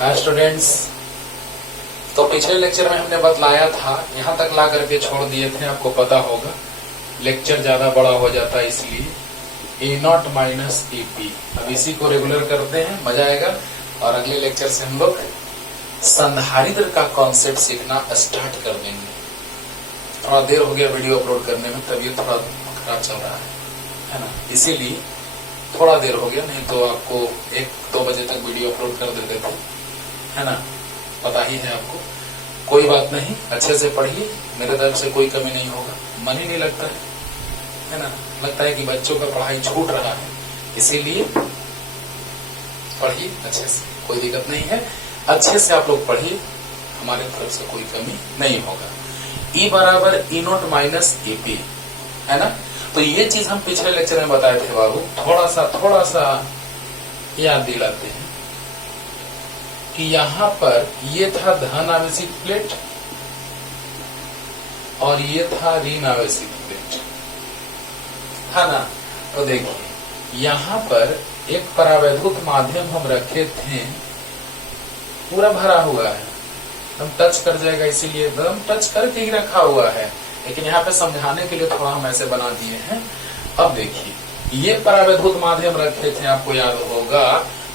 Hi students, तो पिछले lecture में हमने बतलाया था, यहाँ तक ला करके छोड़ दिए थे। आपको पता होगा लेक्चर ज्यादा बड़ा हो जाता है, इसलिए A0 माइनस AP। अब इसी को रेगुलर करते हैं, मजा आएगा। और अगले लेक्चर से हम लोग संधारित्र का कॉन्सेप्ट सीखना स्टार्ट कर देंगे। थोड़ा देर हो गया वीडियो अपलोड करने में, तबीयत थोड़ा खराब चल रहा है ना, इसीलिए थोड़ा देर हो गया। नहीं तो आपको 1-2 बजे तक वीडियो अपलोड कर देते थे, है ना, पता ही है आपको। कोई बात नहीं, अच्छे से पढ़िए, मेरे तरफ से कोई कमी नहीं होगा। मन ही नहीं लगता है ना, लगता है कि बच्चों का पढ़ाई छूट रहा है, इसीलिए पढ़िए अच्छे से, कोई दिक्कत नहीं है। अच्छे से आप लोग पढ़िए, हमारे तरफ से कोई कमी नहीं होगा। E बराबर E0 माइनस AP, है ना। तो ये चीज हम पिछले लेक्चर में बताए थे बाबू, थोड़ा सा याद दिलाते हैं कि यहाँ पर ये था धन आवेशित प्लेट और ये था ऋण आवेशित प्लेट, है ना। तो देखिए यहाँ पर एक परावैद्युत माध्यम हम रखे थे, पूरा भरा हुआ है, हम टच कर जाएगा, इसीलिए एकदम टच करके ही रखा हुआ है। लेकिन यहाँ पे समझाने के लिए थोड़ा हम ऐसे बना दिए हैं। अब देखिए ये परावैद्युत माध्यम रखे थे, आपको याद होगा।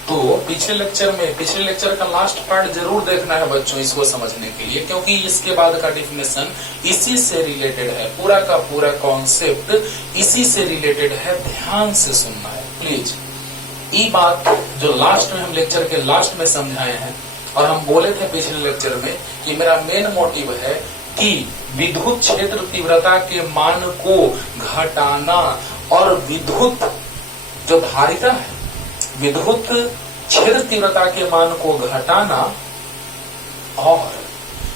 तो पिछले लेक्चर का लास्ट पार्ट जरूर देखना है बच्चों, इसको समझने के लिए, क्योंकि इसके बाद का डिफिनेशन इसी से रिलेटेड है, पूरा का पूरा कॉन्सेप्ट इसी से रिलेटेड है। ध्यान से सुनना है प्लीज। ये बात जो लास्ट में हम लेक्चर के लास्ट में समझाए हैं, और हम बोले थे पिछले लेक्चर में कि मेरा मेन मोटिव है कि विद्युत क्षेत्र तीव्रता के मान को घटाना और विद्युत जो धारिता है, विद्युत क्षेत्र तीव्रता के मान को घटाना और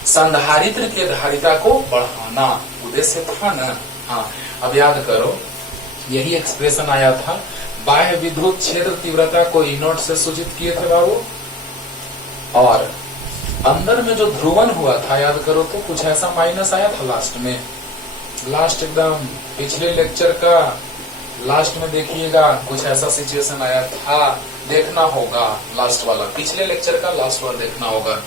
संधारित्र के धारिता को बढ़ाना उद्देश्य था ना। हाँ, अब याद करो, यही एक्सप्रेशन आया था। बाह्य विद्युत क्षेत्र तीव्रता को E0 से सूचित किए थे बाबू, और अंदर में जो ध्रुवन हुआ था, याद करो तो कुछ ऐसा माइनस आया था लास्ट में, लास्ट एकदम पिछले लेक्चर का लास्ट में देखिएगा, कुछ ऐसा सिचुएशन आया था, देखना होगा लास्ट वाला, पिछले लेक्चर का लास्ट वाला देखना होगा।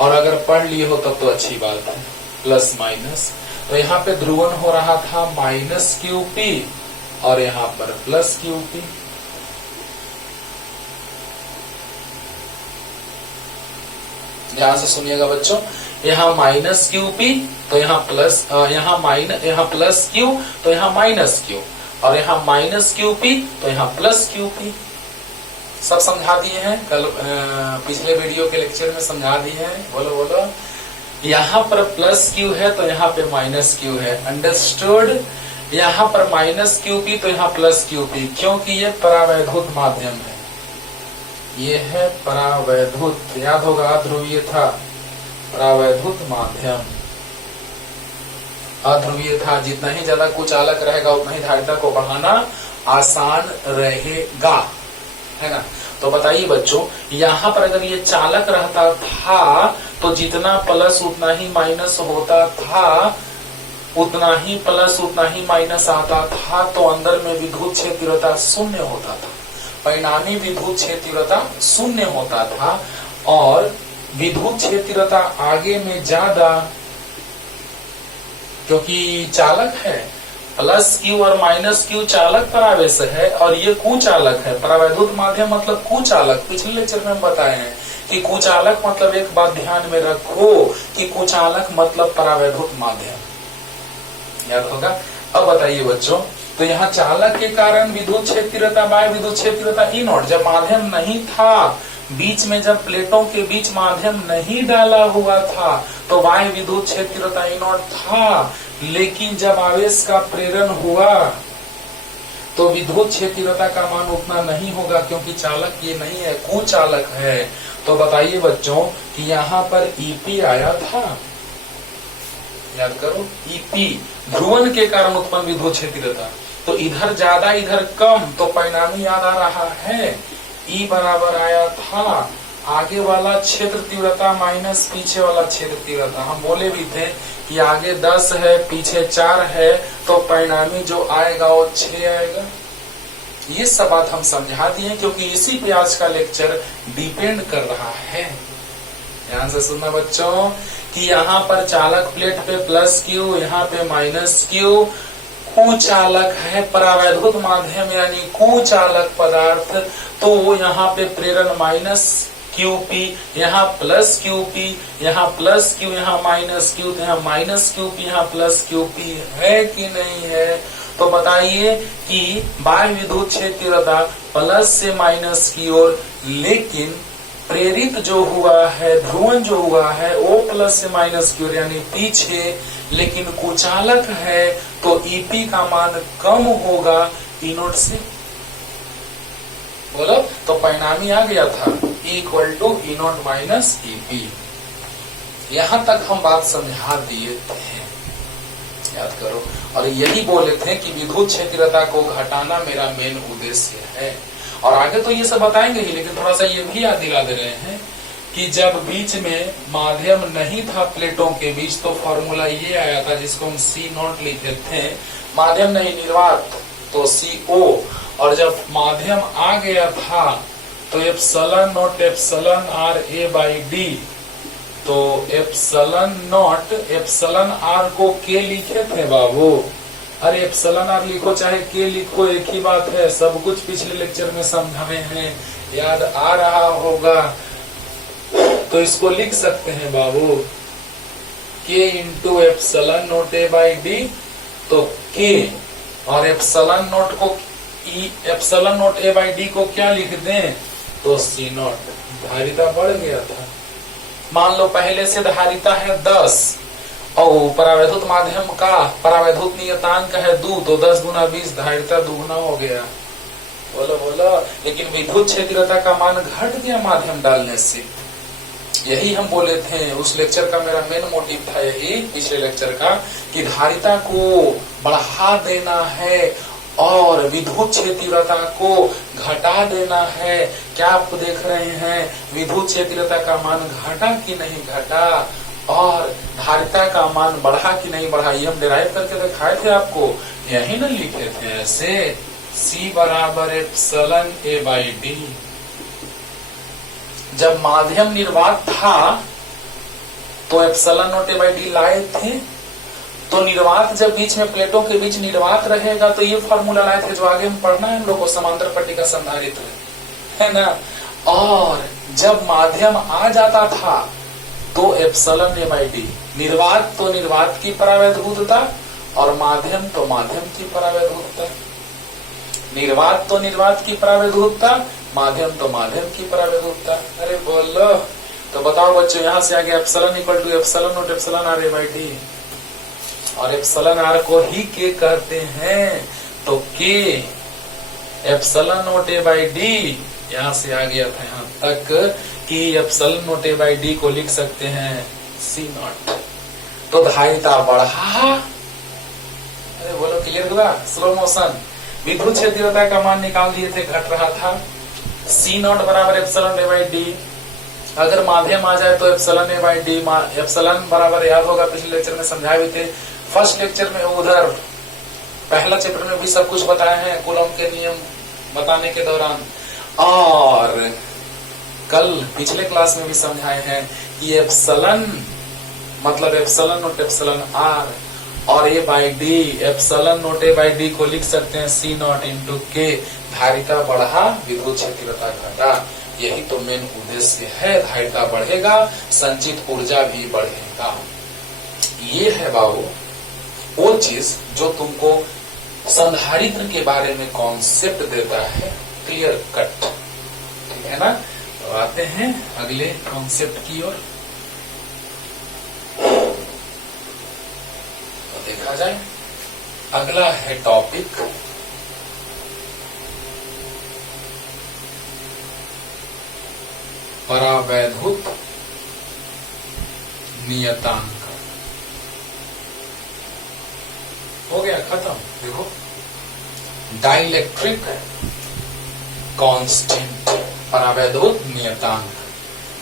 और अगर पढ़ लिए हो तब तो अच्छी बात है, प्लस माइनस। तो यहाँ पे ध्रुवन हो रहा था माइनस QP और यहाँ पर प्लस QP। ध्यान से सुनिएगा बच्चों, यहाँ माइनस QP तो यहाँ प्लस, यहाँ प्लस Q तो यहाँ माइनस Q, और यहाँ माइनस QP तो यहाँ प्लस QP। सब समझा दिए हैं, कल पिछले वीडियो के लेक्चर में समझा दिए हैं। बोलो। यहाँ पर प्लस Q है तो यहाँ पे माइनस Q है, अंडरस्टूड। यहाँ पर माइनस QP तो यहाँ प्लस QP, क्योंकि ये परावैद्युत माध्यम है, ये है परावैद्युत, याद होगा अध्रुवीय था, परावैद्युत माध्यम अध्रुवीय था। जितना ही ज्यादा कुचालक रहेगा उतना ही धारिता को बढ़ाना आसान रहेगा, है ना। तो बताइए बच्चों, यहाँ पर अगर ये चालक रहता था तो जितना प्लस उतना ही माइनस होता था, उतना ही प्लस उतना ही माइनस आता था, तो अंदर में विद्युत क्षेत्र तीव्रता शून्य होता था, परिणामी विद्युत क्षेत्र तीव्रता शून्य होता था। और विद्युत क्षेत्र तीव्रता आगे में ज्यादा, क्योंकि चालक है, प्लस Q और माइनस Q चालक परावेश है, और ये कुचालक है। परावैद्युत माध्यम मतलब कुचालक। पिछले लेक्चर में हम बताए हैं कि कुचालक मतलब, एक बात ध्यान में रखो कि कुचालक मतलब परावैद्युत माध्यम, याद होगा। अब बताइए बच्चों, तो यहाँ चालक के कारण विद्युत क्षेत्र तीव्रता बाह्य विद्युत क्षेत्र तीव्रता E0, जब माध्यम नहीं था, बीच में जब प्लेटों के बीच माध्यम नहीं डाला हुआ था, तो बाह्य विद्युत क्षेत्र तीव्रता E0 था। लेकिन जब आवेश का प्रेरण हुआ तो विद्युत क्षेत्र तीव्रता का मान उतना नहीं होगा, क्योंकि चालक ये नहीं है, कुचालक है। तो बताइए बच्चों कि यहाँ पर EP आया था, याद करो, EP ध्रुवन के कारण उत्पन्न विद्युत क्षेत्र तीव्रता। तो इधर ज्यादा इधर कम, तो परिणामी याद आ रहा है। E बराबर आया था आगे वाला क्षेत्र तीव्रता माइनस पीछे वाला क्षेत्र तीव्रता। हम बोले भी थे कि आगे 10 है पीछे 4 है, तो परिणामी जो आएगा वो 6 आएगा, ये सब बात हम समझा दिए क्योंकि इसी पे आज का लेक्चर डिपेंड कर रहा है। ध्यान से सुनना बच्चों कि यहाँ पर चालक प्लेट पे प्लस क्यू, यहाँ पे माइनस क्यू, कुचालक है परावैद्युत माध्यम यानी कुचालक पदार्थ, तो यहाँ पे प्रेरण माइनस क्यूपी, यहाँ प्लस क्यूपी, यहाँ प्लस क्यू, यहाँ माइनस क्यू, यहाँ माइनस क्यूपी, यहाँ प्लस क्यूपी है कि नहीं है। तो बताइए कि बाह्य विद्युत क्षेत्रता प्लस से माइनस की ओर, लेकिन प्रेरित जो हुआ है, ध्रुवण जो हुआ है वो प्लस से माइनस की ओर यानी पीछे, लेकिन कुचालक है तो ईपी का मान कम होगा ई नोट से। बोलो तो परिणामी आ गया था equal to E naught minus EP. यहां तक हम बात समझा दिए थे, याद करो। और यही बोले थे कि विद्युत क्षेत्रता को घटाना मेरा मेन उद्देश्य है। और आगे तो ये सब बताएंगे ही, लेकिन थोड़ा सा ये भी याद दिला दे रहे हैं कि जब बीच में माध्यम नहीं था प्लेटों के बीच तो फॉर्मूला ये आया था जिसको हम सी नॉट लिखे थे, माध्यम नहीं निर्वात तो CO, और जब माध्यम आ गया था तो epsilon naught epsilon R A by D, तो एप्सिलॉन नॉट एप्सिलॉन आर को के लिखे थे बाबू। अरे एप्सिलॉन आर लिखो चाहे के लिखो एक ही बात है, सब कुछ पिछले लेक्चर में समझाए हैं, याद आ रहा होगा। तो इसको लिख सकते हैं बाबू के into epsilon note A by D, तो के और एप्सिलॉन नोट को epsilon note A by D को क्या लिख दें तो सी नोट। धारिता बढ़ गया था, मान लो पहले से धारिता है 10 और परावैद्युत माध्यम का परावैद्युत नियतांक है 2, तो 10 गुना 20 धारिता दुगुना हो गया। बोलो बोलो, लेकिन विद्युत क्षेत्रता का मान घट गया माध्यम डालने से। यही हम बोले थे, उस लेक्चर का मेरा मेन मोटिव था यही, पिछले लेक्चर का, कि धारिता को बढ़ा देना है और विद्युत क्षेत्रता को घटा देना है। क्या आप देख रहे हैं विद्युत क्षेत्रता का मान घटा कि नहीं घटा और धारिता का मान बढ़ा कि नहीं बढ़ा, ये हम डिराइव करके दिखाए थे आपको, यही न लिखे थे ऐसे। C बराबर एप्सिलॉन ए बाई डी। जब माध्यम निर्वात था तो epsilon naught A by D लाए थे, तो निर्वात जब बीच में प्लेटों के बीच निर्वात रहेगा तो ये फॉर्मूला लाए थे जो आगे हम पढ़ना है हम लोग को, समांतर पट्टिका संधारित्र है ना। और जब माध्यम आ जाता था तो एप्सिलॉन ए बाई डी, निर्वात तो निर्वात की परावैद्युतता और माध्यम तो माध्यम की परावैद्युतता, निर्वात तो निर्वात की परावैद्युतता, माध्यम तो माध्यम की परावैद्युतता। अरे बोलो तो बताओ बच्चों, यहां से आगे epsilon equal to epsilon naught epsilon R A by D, और एप्सिलॉन आर को ही के कहते हैं, तो K epsilon naught A by D. यहां से आ गया था यहां तक कि epsilon naught A by D को लिख सकते हैं सी नॉट। तो धारिता बढ़ा, अरे बोलो क्लियर हुआ, स्लो मोशन। विद्युत क्षेत्रता का मान निकाल दिए थे, घट रहा था, सी नॉट बराबर एप्सिलॉन ए बाई डी। अगर माध्यम आ जाए तो epsilon A by D, epsilon बराबर याद होगा पिछले लेक्चर में समझाए हुए थे, फर्स्ट लेक्चर में उधर पहला चैप्टर में भी सब कुछ बताए हैं कूलॉम के नियम बताने के दौरान, और कल पिछले क्लास में भी समझाए हैं कि एप्सिलॉन मतलब एप्सिलॉन नॉट एप्सिलॉन आर और A by D, epsilon naught A by D को लिख सकते हैं सी नॉट इंटू के। धारिता बढ़ा, विद्युत क्षेत्रता घटा, यही तो मेन उद्देश्य है। धारिता बढ़ेगा, संचित ऊर्जा भी बढ़ेगा। ये है बाबू वो चीज जो तुमको संधारित्र के बारे में कॉन्सेप्ट देता है क्लियर कट, ठीक है ना। तो आते हैं अगले कॉन्सेप्ट की ओर, तो देखा जाए अगला है टॉपिक परावैद्युत नियतांक। हो गया खत्म। देखो डाइलेक्ट्रिक कांस्टेंट, परावैद्युत नियतांक,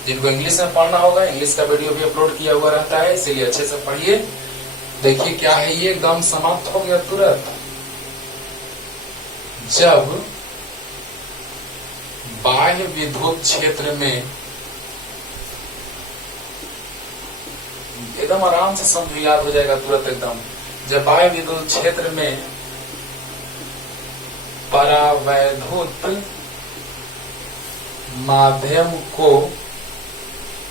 जिनको इंग्लिश में पढ़ना होगा, इंग्लिश का वीडियो भी अपलोड किया हुआ रहता है, इसीलिए अच्छे से पढ़िए। देखिए क्या है ये, एकदम समाप्त हो गया तुरंत। जब बाह्य विद्युत क्षेत्र में, एकदम आराम से समझो, याद हो जाएगा तुरंत एकदम। जब बाह्य विद्युत क्षेत्र में परावैद्युत माध्यम को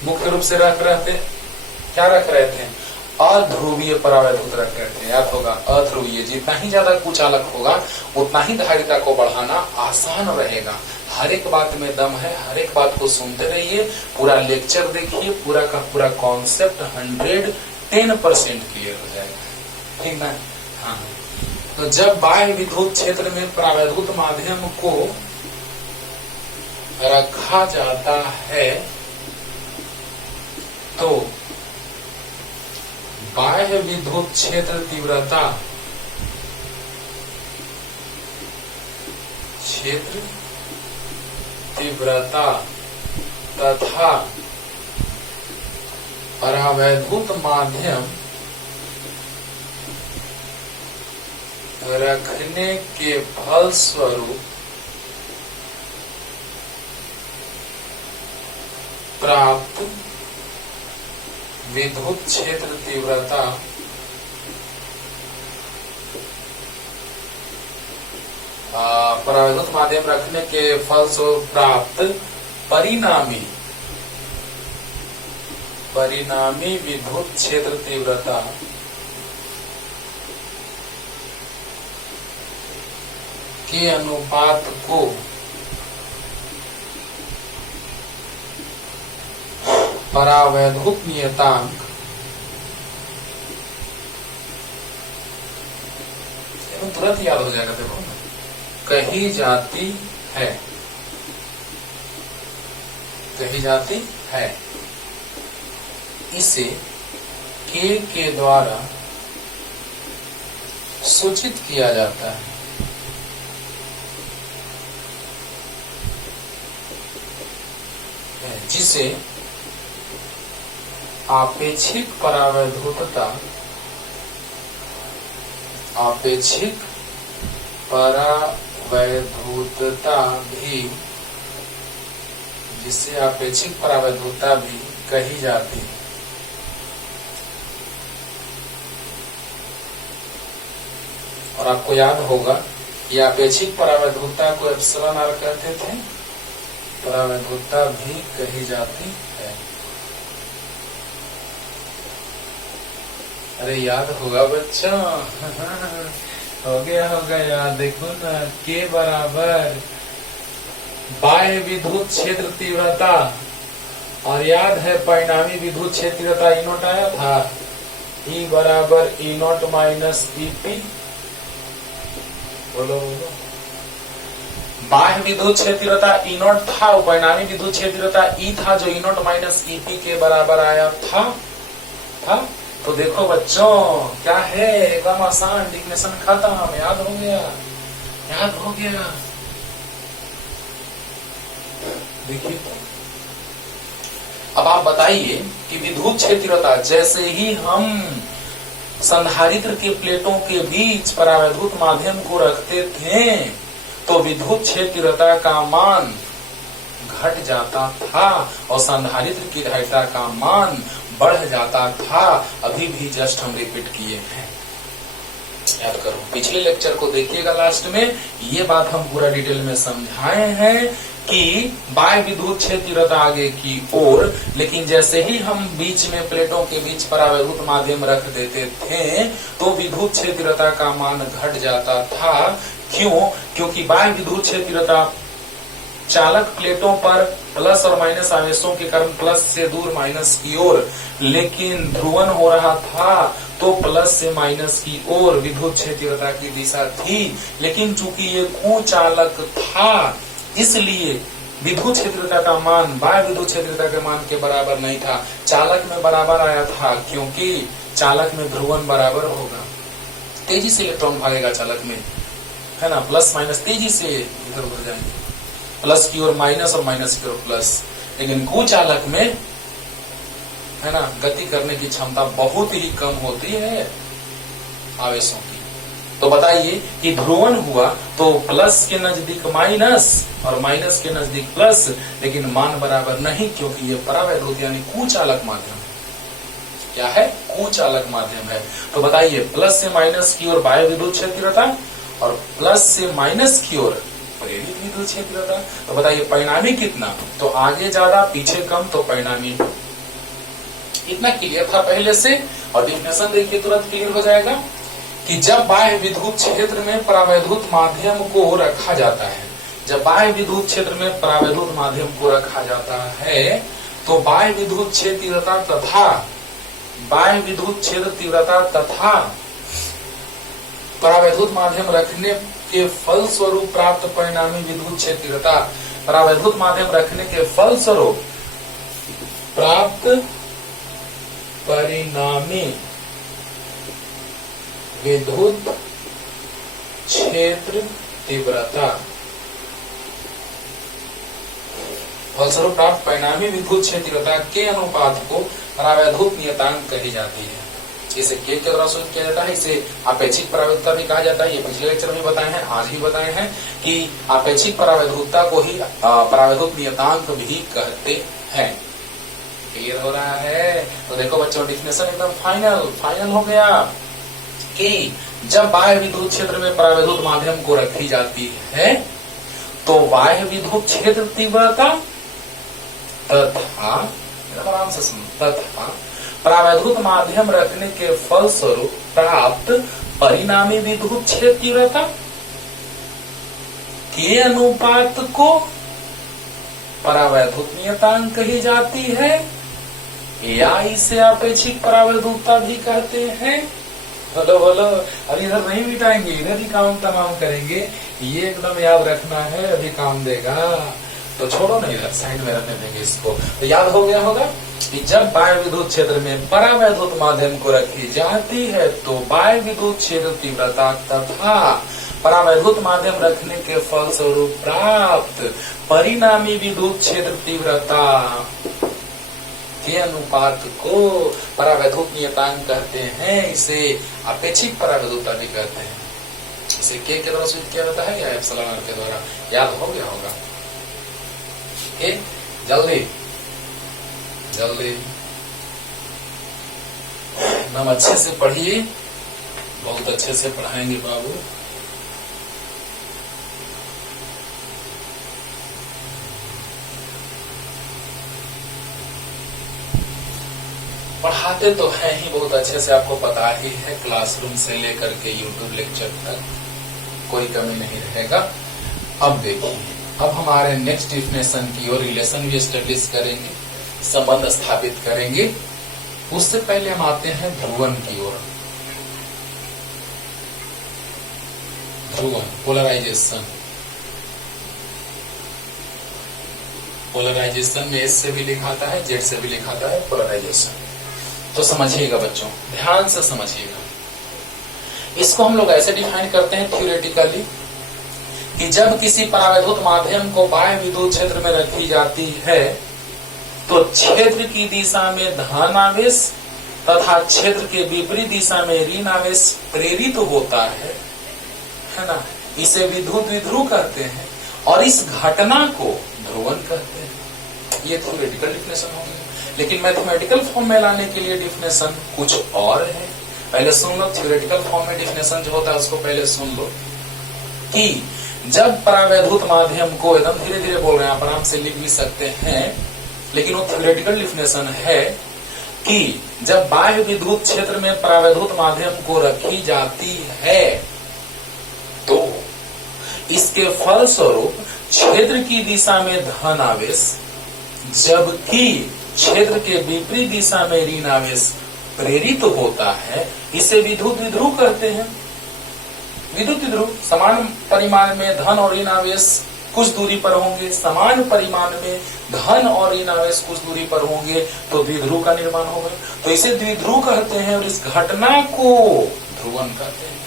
मुख्य रूप से रख रहे थे, क्या रख रहे थे? अध्रुवीय परावैद्युत रख रहे थे। याद होगा, अध्रुवीय। जितना ही ज्यादा कुचालक होगा उतना ही धारिता को बढ़ाना आसान रहेगा। हर एक बात में दम है, हर एक बात को सुनते रहिए, पूरा लेक्चर देखिए, पूरा का पूरा कॉन्सेप्ट 110% क्लियर हो जाएगा। ठीक ना? हाँ। तो जब बाह्य विद्युत क्षेत्र में परावैद्युत माध्यम को रखा जाता है तो बाह्य विद्युत क्षेत्र तीव्रता तथा परावैद्युत माध्यम रखने के फलस्वरूप प्राप्त विद्युत क्षेत्र तीव्रता परावैद्युत माध्यम रखने के फलस्वरूप प्राप्त परिणामी विद्युत क्षेत्र तीव्रता के अनुपात को परावैद्युत नियतांक तुरंत याद हो जाएगा। देखो ना, कही जाती है। इसे के द्वारा सूचित किया जाता है। जिसे आपेक्षिक परावैद्युतता भी कही जाती है। और आपको याद होगा कि आपेक्षिक परावैद्युतता को एप्सिलॉन आर कहते थे, परावैद्युतता भी कही जाती है। अरे याद होगा बच्चों, हो गया याद। देखो ना, के बराबर बाह्य विद्युत क्षेत्र तीव्रता, और याद है परिणामी विद्युत क्षेत्र तीव्रता ई नॉट आया था, ई बराबर ई नॉट माइनस ईपी। बोलो। बाह्य विद्युत क्षेत्र तीव्रता ई नॉट था, परिणामी विद्युत क्षेत्र तीव्रता ई था, जो ई नॉट माइनस ईपी के बराबर आया था। तो देखो बच्चों, क्या है, एकदम आसान, डिफिनेशन खत्म। याद हो गया। देखिए, अब आप बताइए कि विद्युत क्षेत्र तीव्रता, जैसे ही हम संधारित्र के प्लेटों के बीच परावैद्युत माध्यम को रखते थे तो विद्युत क्षेत्र तीव्रता का मान घट जाता था और संधारित्र की धारिता का मान बढ़ जाता था। अभी भी जस्ट हम रिपीट किए हैं। याद करो, पिछले लेक्चर को देखिएगा, लास्ट में ये बात हम पूरा डिटेल में समझाए हैं कि बाह्य विद्युत क्षेत्र तीव्रता आगे की ओर, लेकिन जैसे ही हम बीच में प्लेटों के बीच परावैद्युत माध्यम रख देते थे तो विद्युत क्षेत्र तीव्रता का मान घट जाता था। क्यों? क्योंकि बाह्य विद्युत क्षेत्र तीव्रता चालक प्लेटों पर प्लस और माइनस आवेशों के कारण प्लस से दूर माइनस की ओर, लेकिन ध्रुवन हो रहा था तो प्लस से माइनस की ओर विद्युत क्षेत्र तीव्रता की दिशा थी। लेकिन चूंकि ये कुचालक था, इसलिए विद्युत क्षेत्र का मान बाह्य विद्युत क्षेत्र के मान के बराबर नहीं था, चालक में बराबर आया था, क्योंकि चालक में ध्रुवन बराबर होगा। तेजी से इलेक्ट्रॉन भागेगा चालक में, है ना, प्लस माइनस तेजी से इधर उधर जाएंगे, प्लस की ओर माइनस और माइनस की ओर प्लस। लेकिन कुचालक में, है ना, गति करने की क्षमता बहुत ही कम होती है आवेशों की। तो बताइए कि ध्रुवन हुआ तो प्लस के नजदीक माइनस और माइनस के नजदीक प्लस, लेकिन मान बराबर नहीं, क्योंकि ये परावैद्युत यानी कुचालक माध्यम है। क्या है? कुचालक माध्यम है। तो बताइए प्लस से माइनस की ओर बाह्य विद्युत क्षेत्रता और प्लस से माइनस की ओर प्रेरित विद्युत क्षेत्रता। तो बताइए परिणामी कितना? तो आगे ज्यादा पीछे कम, तो परिणामी। इतना क्लियर था पहले से, और डिफिनेशन देखिए तुरंत क्लियर हो जाएगा कि जब बाह्य विद्युत क्षेत्र में परावैद्युत माध्यम को रखा जाता है, जब बाह्य विद्युत क्षेत्र में परावैद्युत माध्यम को रखा जाता है तो बाह्य विद्युत क्षेत्र तीव्रता तथा बाह्य विद्युत क्षेत्र तीव्रता तथा परावैद्युत माध्यम रखने के फलस्वरूप प्राप्त परिणामी विद्युत क्षेत्र तीव्रता, परावैद्युत माध्यम रखने के फलस्वरूप प्राप्त परिणामी विद्युत क्षेत्र तीव्रता, फलस्वरूप प्राप्त परिणामी विद्युत क्षेत्र तीव्रता के अनुपात को परावैद्युत नियतांक कही जाती है। इसे के द्वारा सूचित किया जाता है। इसे अपेक्षित परावैद्युतता भी कहा जाता है। ये पिछले लेक्चर में बताए हैं, आज भी बताए हैं कि अपेक्षित परावैद्युतता को ही परावैद्युत नियतांक भी कहते हैं। क्लियर हो रहा है? तो देखो बच्चों, डिफिनेशन एकदम फाइनल हो गया कि जब बाह्य विद्युत क्षेत्र में परावैद्युत माध्यम को रखी जाती है तो बाह्य विद्युत क्षेत्र तीव्रता तथा, आराम से सुनो, तथा परावैद्युत माध्यम रखने के फलस्वरूप प्राप्त परिणामी विद्युत क्षेत्र तीव्रता के अनुपात को परावैद्युत नियतांक कही जाती है, या इसे अपेक्षित परावैद्युतता भी कहते हैं। बोलो बोलो, अभी इधर नहीं मिटाएंगे, इधर ही काम तमाम करेंगे। ये एकदम याद रखना है, अभी काम देगा। तो छोड़ो नहीं, इधर साइड में रखने देंगे इसको। तो याद हो गया होगा कि जब बाह्य विद्युत क्षेत्र में परावैद्युत माध्यम को रखी जाती है तो बाह्य विद्युत क्षेत्र तीव्रता तथा परावैद्युत माध्यम रखने के फलस्वरूप प्राप्त परिणामी विद्युत क्षेत्र तीव्रता के अनुपात को परावैद्युत नियतांक कहते हैं। इसे अपेक्षित परावैद्युतता भी कहते हैं। इसे के द्वारा सूचित किया जाता है या एप्सिलॉन आर के द्वारा? याद हो गया होगा। जल्दी जल्दी एकदम अच्छे से पढ़िए, बहुत अच्छे से पढ़ाएंगे बाबू। पढ़ाते तो है ही बहुत अच्छे से, आपको पता ही है, क्लासरूम से लेकर के यूट्यूब लेक्चर तक कोई कमी नहीं रहेगा। अब देखिए, अब हमारे नेक्स्ट डिफिनेशन की ओर रिलेशन भी स्टडीज करेंगे, संबंध स्थापित करेंगे। उससे पहले हम आते हैं ध्रुवन की ओर। ध्रुवन, पोलराइजेशन। पोलराइजेशन में एस से भी लिखाता है, जेड से भी लिखाता है पोलराइजेशन। तो समझिएगा बच्चों, ध्यान से समझिएगा। इसको हम लोग ऐसे डिफाइन करते हैं थ्योरेटिकली कि जब किसी परावैद्युत माध्यम को बाह्य विद्युत क्षेत्र में रखी जाती है तो क्षेत्र की दिशा में धन आवेश तथा क्षेत्र के विपरीत दिशा में ऋण आवेश प्रेरित होता है ना। इसे विद्युत विध्रुव कहते हैं और इस घटना को ध्रुवन कहते हैं। ये थ्योरेटिकल डिफिनेशन हो गया, लेकिन मैथमेटिकल फॉर्म में लाने के लिए डिफिनेशन कुछ और है। पहले सुन लो, थ्योरेटिकल फॉर्म में डिफिनेशन जो होता है उसको पहले सुन लो कि जब परावैद्युत माध्यम को, एकदम धीरे धीरे बोल रहे हैं, आप आराम से लिख भी सकते हैं, लेकिन वो थ्योरेटिकल डिफिनेशन है कि जब बाह्य विद्युत क्षेत्र में परावैद्युत माध्यम को रखी जाती है तो इसके फलस्वरूप क्षेत्र की दिशा में धन आवेश, जबकि क्षेत्र के विपरीत दिशा में ऋण आवेश प्रेरित होता है। इसे विद्युत विध्रुव कहते हैं। विद्युत विध्रुव, समान परिमाण में धन और ऋण आवेश कुछ दूरी पर होंगे, समान परिमाण में धन और ऋण आवेश कुछ दूरी पर होंगे तो द्विध्रुव का निर्माण होगा। तो इसे द्विध्रुव कहते हैं और इस घटना को ध्रुवन कहते हैं।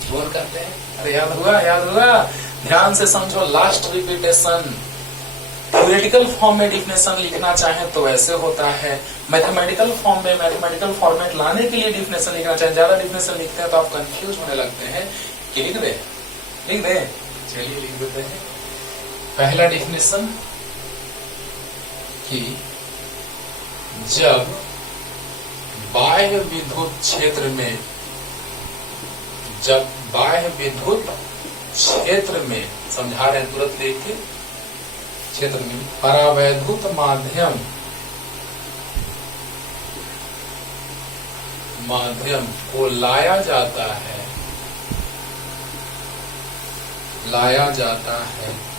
ध्रुवन कहते हैं। अरे याद हुआ, याद हुआ? ध्यान से समझो, लास्ट रिपीटेशन। थ्योरेटिकल फॉर्म में डिफिनेशन लिखना चाहें तो ऐसे होता है, मैथमेटिकल फॉर्म में मैथमेटिकल फॉर्मेट लाने के लिए डिफिनेशन लिखना चाहें, ज्यादा डिफिनेशन लिखते हैं तो आप कंफ्यूज होने लगते हैं कि लिख दे, चलिए लिख देते हैं। पहला डिफिनेशन कि जब बाह्य विद्युत क्षेत्र में, जब बाह्य विद्युत क्षेत्र में, समझा रहे हैं तुरंत देखिए, क्षेत्र में परावैद्युत माध्यम को लाया जाता है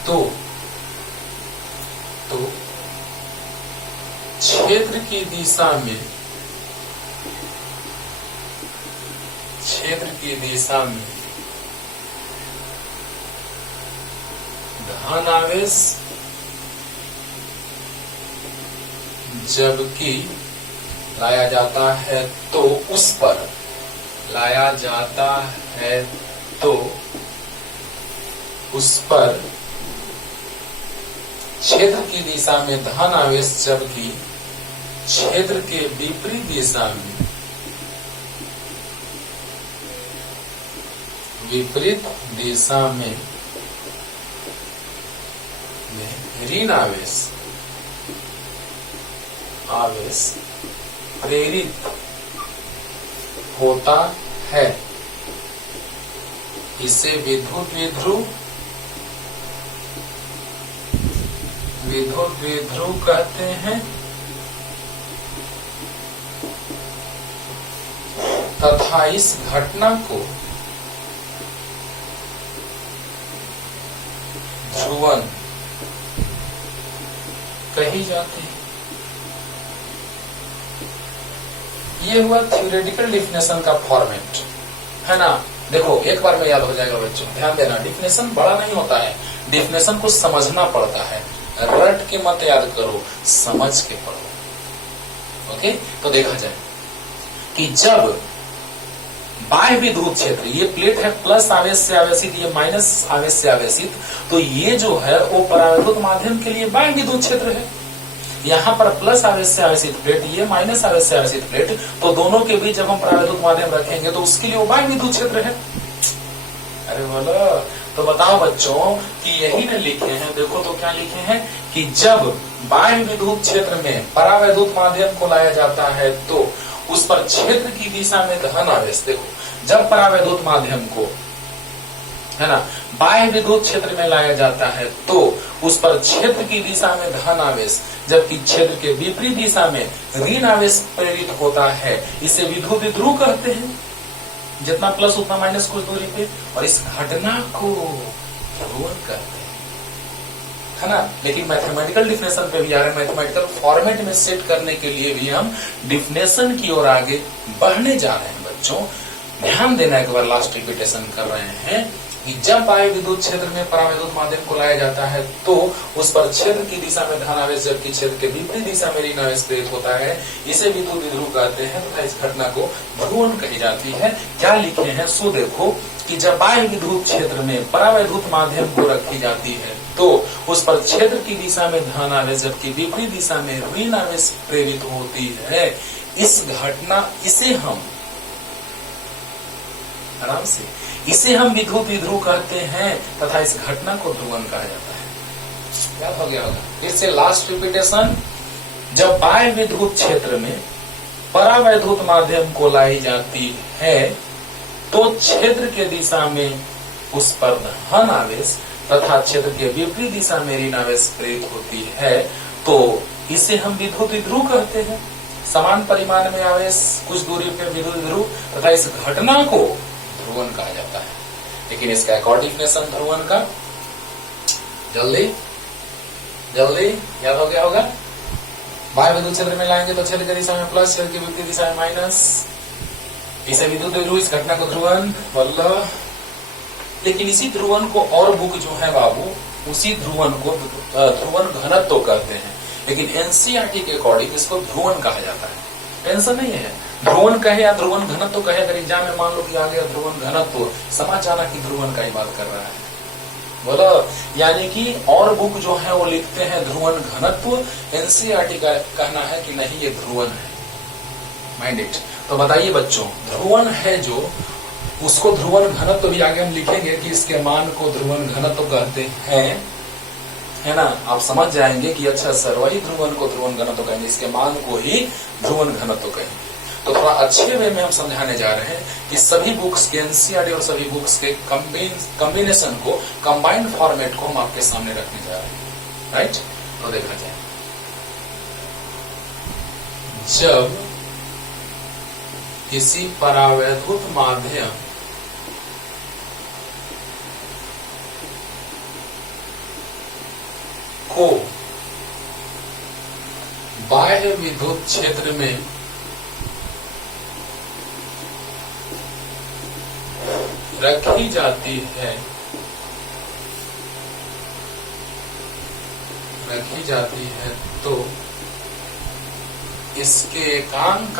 तो क्षेत्र की दिशा में धनावेश, जबकि लाया जाता है तो उस पर, क्षेत्र की दिशा में धन आवेश, जबकि क्षेत्र के विपरीत दिशा में ऋण आवेश प्रेरित होता है। इसे विद्युत द्विध्रुव कहते हैं तथा इस घटना को ध्रुवन कही जाती है। ये हुआ थ्योरेटिकल डिफिनेशन का फॉर्मेट, है ना। देखो एक बार में याद हो जाएगा बच्चों, ध्यान देना, डिफिनेशन बड़ा नहीं होता है, डिफिनेशन को समझना पड़ता है, रट के मत याद करो, समझ के पढ़ो। ओके, तो देखा जाए कि जब बाह्य विद्युत क्षेत्र, ये प्लेट है प्लस आवेश से आवेशित, ये माइनस आवेश से आवेशित, तो ये जो है वो परावैद्युत माध्यम के लिए बाह्य विद्युत क्षेत्र है। यहाँ पर प्लस आवेश से आवेशित प्लेट, ये माइनस आवेश से आवेशित प्लेट, तो दोनों के बीच जब हम परावैद्युत माध्यम रखेंगे तो उसके लिए वो बाह्य विद्युत क्षेत्र है। अरे बोलो, तो बताओ बच्चों कि यही न लिखे हैं, देखो तो क्या लिखे हैं कि जब बाह्य विद्युत क्षेत्र में परावैद्युत माध्यम को लाया जाता है तो उस पर क्षेत्र की दिशा में धन आवेश, देखो जब परावैद्युत माध्यम को, है ना, बाह्य विद्युत क्षेत्र में लाया जाता है तो उस पर क्षेत्र की दिशा में धन आवेश, जबकि क्षेत्र के विपरीत दिशा में ऋण आवेश प्रेरित होता है। इसे विद्युत द्विध्रुव कहते हैं, जितना प्लस उतना माइनस कुछ दूरी पे, और इस घटना को ध्रुवन कहते हैं, है ना। लेकिन मैथमेटिकल डिफिनेशन पे भी आ रहे हैं, मैथमेटिकल फॉर्मेट में सेट करने के लिए भी हम डिफिनेशन की ओर आगे बढ़ने जा रहे हैं। बच्चों ध्यान देना, एक बार लास्ट रिपीटेशन कर रहे हैं कि जब बाह्य विद्युत क्षेत्र में परावैद्युत माध्यम को लाया जाता है तो उस पर क्षेत्र की दिशा में धन आवेश, जबकि क्षेत्र के विपरीत दिशा में ऋण आवेश प्रेरित होता है। इसे विद्युत द्विध्रुव कहते हैं तथा इस घटना को ध्रुवन कही जाती है। क्या लिखे हैं सो देखो कि जब बाह्य विद्युत क्षेत्र में परावैद्युत माध्यम को रखी जाती है तो उस पर क्षेत्र की दिशा में धन आवेश, जबकि विपरीत दिशा में ऋण आवेश प्रेरित होती है। इस घटना, इसे हम आराम से, इसे हम विद्युत द्विध्रुव कहते हैं तथा इस घटना को ध्रुवन कहा जाता है। याद हो गया होगा। फिर से लास्ट रिपीटेशन, जब बाह्य विद्युत क्षेत्र में परावैद्युत माध्यम को लाई जाती है तो क्षेत्र के दिशा में उस पर धन आवेश तथा क्षेत्र के विपरीत दिशा में ऋण आवेश प्रेरित होती है, तो इसे हम विद्युत द्विध्रुव कहते हैं। समान परिमाण में आवेश कुछ दूरी पर विद्युत द्विध्रुव तथा इस घटना को ध्रुवन कहा जाता है। लेकिन इसका एक और डिफिनेशन ध्रुवन का, जल्दी याद हो गया होगा। बाह्य विद्युत क्षेत्र में लाएंगे तो क्षेत्र की दिशा में प्लस, क्षेत्र की विपरीत दिशा में माइनस, इसे विद्युत द्विध्रुव, इस घटना को ध्रुवन। वल्लभ, लेकिन इसी ध्रुवन को और बुक जो है बाबू, उसी ध्रुवन को ध्रुवन घनत्व कहते हैं। लेकिन एनसीईआरटी के अकॉर्डिंग इसको ध्रुवन कहा जाता है। टेंशन नहीं है, ध्रुवन कहे या ध्रुवन घनत्व कहे, अगर एग्जाम में मान लो कि आ गया ध्रुवन घनत्व, समझ जाना कि ध्रुवन का ही बात कर रहा है। बोलो। यानी कि और बुक जो है वो लिखते हैं ध्रुवन घनत्व, एनसीईआरटी का कहना है कि नहीं ये ध्रुवन है। Mind it. तो बताइए बच्चों, ध्रुवन है जो, उसको ध्रुवन घनत्व भी आगे हम लिखेंगे कि इसके मान को ध्रुवन घनत्व कहते हैं, है ना। आप समझ जाएंगे कि अच्छा सर वही ध्रुवन को ध्रुवन घनत्व कहेंगे, इसके मान को ही ध्रुवन घनत्व कहेंगे। तो थोड़ा अच्छे वे में हम समझाने जा रहे हैं कि सभी बुक्स के एनसीईआरटी और सभी बुक्स के कॉम्बिनेशन को, कंबाइंड फॉर्मेट को हम आपके सामने रखने जा रहे हैं। राइट। तो देखा जाए, जब किसी परावैद्युत माध्यम को बाह्य विद्युत क्षेत्र में रखी जाती है, तो इसके एकांक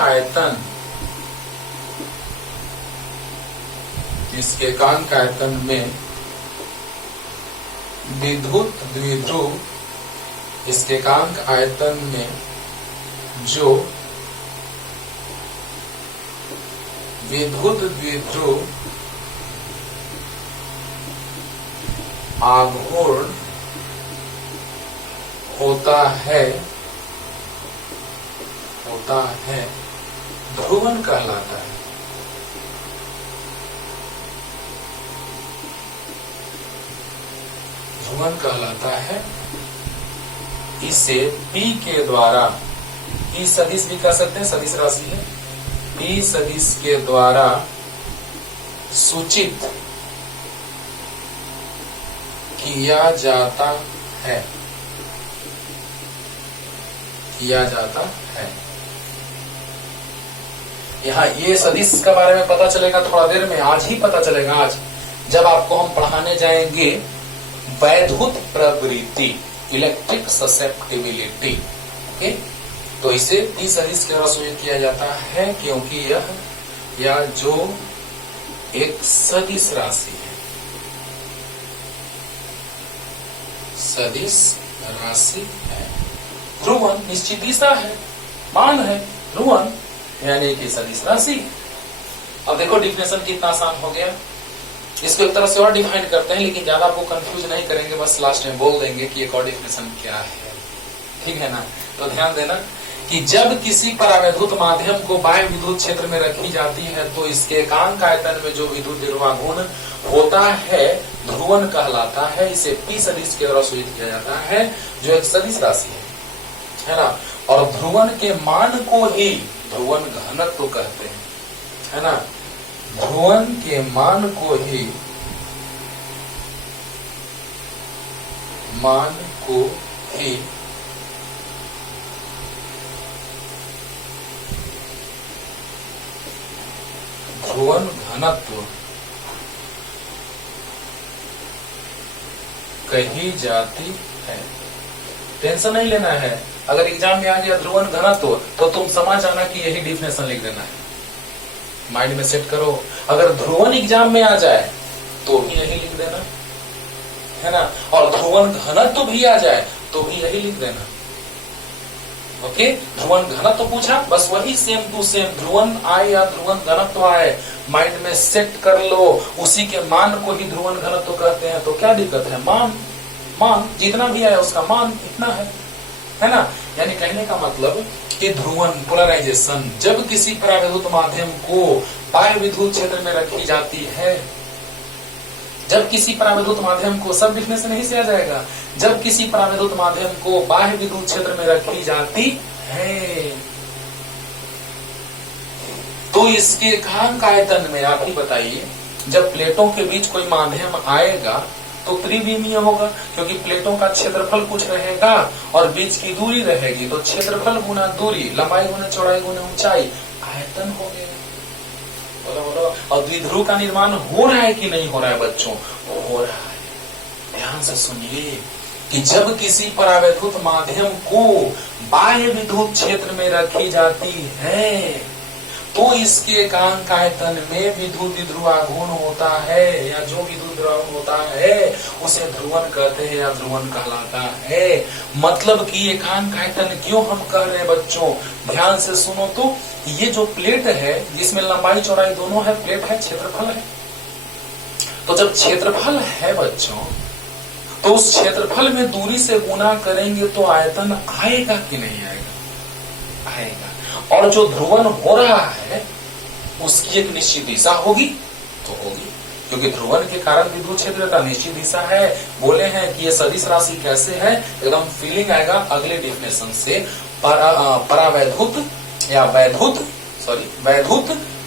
में विद्युत द्विध्रुव, इसके एकांक आयतन में जो विद्युत द्विध्रुव आघूर्ण होता है ध्रुवन कहलाता है। ध्रुवन कहलाता है। इसे P के द्वारा, P सदिश भी कह सकते हैं, सदिश राशि है, P सदिश के द्वारा सूचित किया जाता है। यहाँ ये सदिश के बारे में पता चलेगा थोड़ा देर में, आज ही पता चलेगा, आज जब आपको हम पढ़ाने जाएंगे वैद्युत प्रवृत्ति, इलेक्ट्रिक ससेप्टिबिलिटी। ओके, तो इसे P सदिश के द्वारा सूचित किया जाता है क्योंकि यह जो एक सदिश राशि है, सदिश राशि है। ध्रुवन निश्चित दिशा है, मान है, ध्रुवन यानी कि सदिश राशि। अब देखो डिफिनेशन कितना आसान हो गया। इसको एक तरह से और डिफाइन करते हैं, लेकिन ज्यादा आपको कंफ्यूज नहीं करेंगे, बस लास्ट में बोल देंगे कि एक और डिफिनेशन क्या है। ठीक है ना। तो ध्यान देना कि जब किसी परावैद्युत माध्यम को बाह्य विद्युत क्षेत्र में रखी जाती है तो इसके एकांक आयतन में जो विद्युत द्विध्रुवाघूर्ण होता है ध्रुवन कहलाता है। इसे P सदिश के द्वारा सूचित किया जाता है जो एक सदिश राशि है ना। और ध्रुवन के मान को ही ध्रुवन घनत्व कहते हैं, है ना। ध्रुवन के मान को ही ध्रुवन घनत्व कही जाती है। टेंशन नहीं लेना है, अगर एग्जाम में आ गया ध्रुवन घनत्व तो तुम समझ जाना कि यही डिफिनेशन लिख देना है, माइंड में सेट करो। अगर ध्रुवन एग्जाम में आ जाए तो भी यही लिख देना, है ना। और ध्रुवन घनत्व भी आ जाए तो भी यही लिख देना। ओके, ध्रुवन घनत्व पूछा, बस वही सेम टू सेम ध्रुवन आए या ध्रुवन घनत्व आए माइंड में सेट कर लो, उसी के मान को ही ध्रुवन घनत्व कहते हैं। तो क्या दिक्कत है, मान जितना भी आया उसका मान इतना है ना। यानी कहने का मतलब कि ध्रुवन पोलराइजेशन जब किसी परावैद्युत माध्यम को बाह्य विद्युत क्षेत्र में रखी जाती है, जब किसी परावैद्युत माध्यम को, सब डिफिनेशन यहीं से आ जाएगा, जब किसी परावैद्युत माध्यम को बाह्य विद्युत क्षेत्र में रखी जाती है तो इसके एकांक आयतन में, आप ही बताइए, जब प्लेटों के बीच कोई माध्यम आएगा तो त्रिविमीय होगा, क्योंकि प्लेटों का क्षेत्रफल कुछ रहेगा और बीच की दूरी रहेगी, तो क्षेत्रफल गुना दूरी, लंबाई गुना चौड़ाई गुना ऊंचाई, आयतन हो गया। बोलो। और द्विध्रुव का निर्माण हो रहा है कि नहीं हो रहा है बच्चों? हो रहा है। ध्यान से सुनिए कि जब किसी परावैद्युत माध्यम को बाह्य विद्युत क्षेत्र में रखी जाती है तो इसके एकांक आयतन में विद्युत ध्रुवाघूर्ण होता है, या जो विद्युत ध्रुवाघूर्ण होता है उसे ध्रुवन कहते हैं या ध्रुवन कहलाता है। मतलब कि एकांक आयतन क्यों हम कह रहे हैं बच्चों, ध्यान से सुनो तो, ये जो प्लेट है जिसमें लंबाई चौड़ाई दोनों है, प्लेट है, क्षेत्रफल है। तो जब क्षेत्रफल है बच्चों, तो उस क्षेत्रफल में दूरी से गुना करेंगे तो आयतन आएगा कि नहीं आएगा? आएगा। और जो ध्रुवन हो रहा है उसकी एक निश्चित दिशा होगी, तो होगी, क्योंकि ध्रुवन के कारण विद्युत क्षेत्र का निश्चित दिशा है। बोले हैं कि ये सदिश राशि कैसे है, एकदम फीलिंग आएगा अगले डेफिनेशन से, परावैद्युत या वैद्युत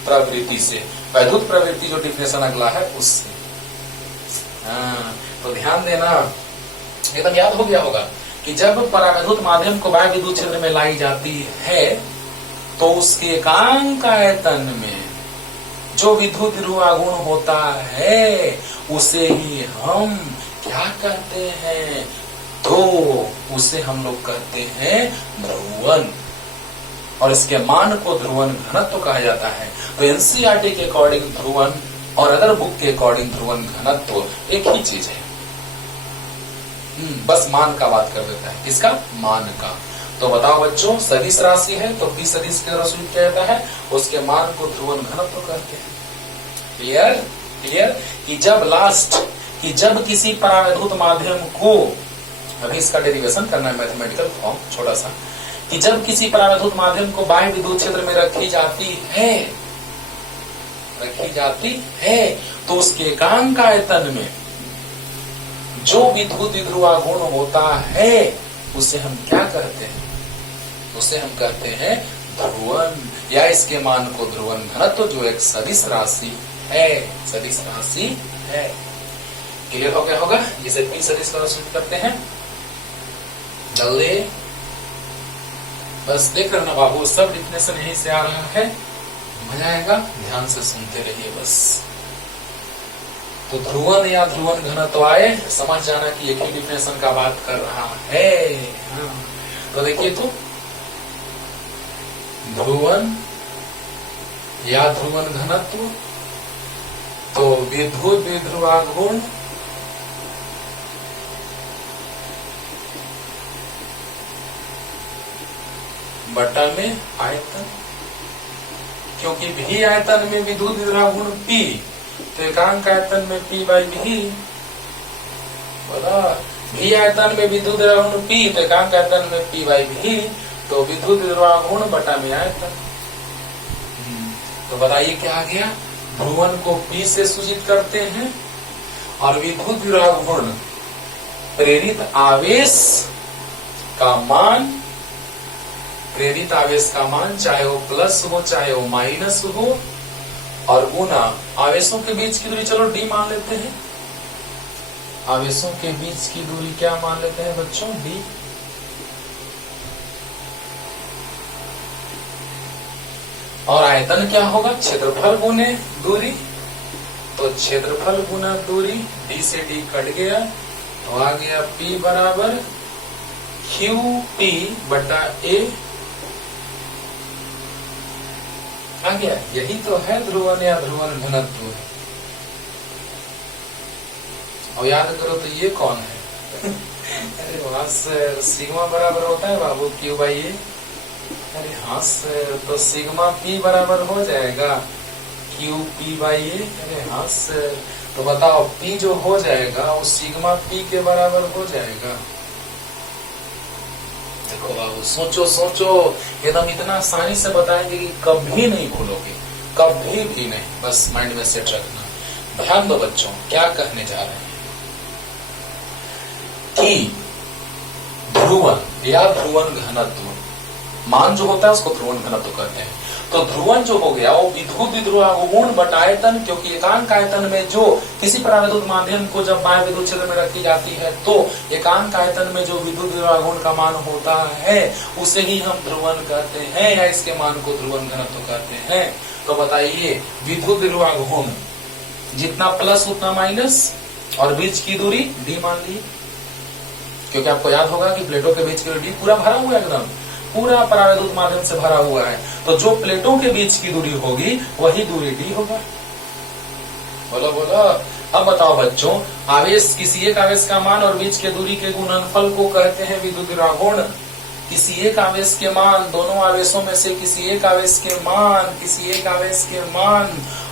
प्रवृत्ति से। वैद्युत प्रवृत्ति जो डेफिनेशन अगला है उससे। तो ध्यान देना, एकदम याद हो गया होगा कि जब परावैद्युत माध्यम को बाह्य विद्युत क्षेत्र में लाई जाती है तो उसके एकांक आयतन में जो विद्युत ध्रुवाघूर्ण होता है उसे ही हम क्या कहते हैं, तो उसे हम लोग कहते हैं ध्रुवन, और इसके मान को ध्रुवन घनत्व कहा जाता है। तो एनसीईआरटी के अकॉर्डिंग ध्रुवन और अदर बुक के अकॉर्डिंग ध्रुवन घनत्व एक ही चीज है। बस मान का बात कर देता है, किसका? मान का। तो बताओ बच्चों, सदिश राशि है तो पी सदिश के द्वारा सूचित किया जाता है, उसके मान को ध्रुवन घनत्व कहते हैं। क्लियर? क्लियर कि जब किसी परावैद्युत माध्यम को, अभी इसका डेरिवेशन करना है, मैथमेटिकल फॉर्म छोटा सा, कि जब किसी परावैद्युत माध्यम को बाह्य विद्युत क्षेत्र में रखी जाती है तो उसके एकांक आयतन में जो विद्युत ध्रुवाघूर्ण होता है उसे हम क्या कहते हैं? उसे हम कहते हैं ध्रुवन, या इसके मान को ध्रुवन घनत्व, जो एक सदिश राशि है। क्लियर हो गया होगा? जिसे पी सदिश का सूचित करते हैं। जल्दी बस देख रहे ना बाबू, सब डिफिनेशन यहीं से आ रहा है, मजा आएगा, ध्यान से सुनते रहिए बस। तो ध्रुवन या ध्रुवन घनत्व आए, समझ जाना कि एक ही डिफिनेशन का बात कर रहा है। तो देखिए, तो ध्रुवन या ध्रुवन घनत्व, तो विद्युत ध्रुवाघूर्ण बटा में आयतन, क्योंकि भी आयतन में विद्युत ध्रुवाघूर्ण P, तो एकांक आयतन में P बाई भी, बोला भी आयतन में विद्युत ध्रुवाघूर्ण P, तो एकांक आयतन में P बाई भी, तो विद्युत ध्रुवाघूर्ण बटा में आयतन। तो बताइए क्या आ गया? ध्रुवन को P से सूचित करते हैं और विद्युत ध्रुवाघूर्ण प्रेरित आवेश का मान, चाहे वो प्लस हो चाहे वो माइनस हो, और गुना आवेशों के बीच की दूरी, चलो D मान लेते हैं। आवेशों के बीच की दूरी क्या मान लेते हैं बच्चों? D। और आयतन क्या होगा? क्षेत्रफल गुने दूरी, तो क्षेत्रफल गुना दूरी, D से D कट गया, तो आ गया P बराबर QP बटा A। आ गया, यही तो है ध्रुवन या ध्रुवन घनत्व। और याद करो तो ये कौन है? अरे वहां से सिग्मा बराबर होता है बाबू Q बाई A। अरे हाँ सर, तो सिग्मा P बराबर हो जाएगा QP बाई A। अरे हाँ सर, तो बताओ P जो हो जाएगा वो सिग्मा P के बराबर हो जाएगा। देखो बाबू, सोचो, एकदम इतना आसानी से बताएंगे कि कभी नहीं भूलोगे, कभी भी नहीं, बस माइंड में सेट रखना। ध्यान दो बच्चों, क्या कहने जा रहे हैं कि ध्रुवन या ध्रुवन घनत्व, मान जो होता है उसको ध्रुवन घनत्व कहते हैं। तो ध्रुवन जो हो गया वो विद्युत ध्रुवाघूर्ण बटा आयतन, क्योंकि एकांक आयतन में जो किसी परावैद्युत माध्यम को जब बाह्य विद्युत क्षेत्र में रखी जाती है तो एकांक आयतन में जो विद्युत ध्रुवाघूर्ण का मान होता है उसे ही हम ध्रुवन कहते हैं, या इसके मान को ध्रुवन घनत्व कहते हैं। तो बताइए, विद्युत ध्रुवाघूर्ण जितना प्लस उतना माइनस, और बीच की दूरी D मान ली, क्योंकि आपको याद होगा कि प्लेटों के बीच की दूरी D पूरा भरा हुआ एकदम, पूरा परावैद्युत माध्यम से भरा हुआ है, तो जो प्लेटों के बीच की दूरी होगी वही दूरी डी होगा। बोलो बोलो। अब बताओ बच्चों, आवेश किसी एक आवेश का मान और बीच के दूरी के गुणनफल को कहते हैं विद्युद्विरागुण। किसी एक आवेश के मान, दोनों आवेशों में से किसी एक आवेश के मान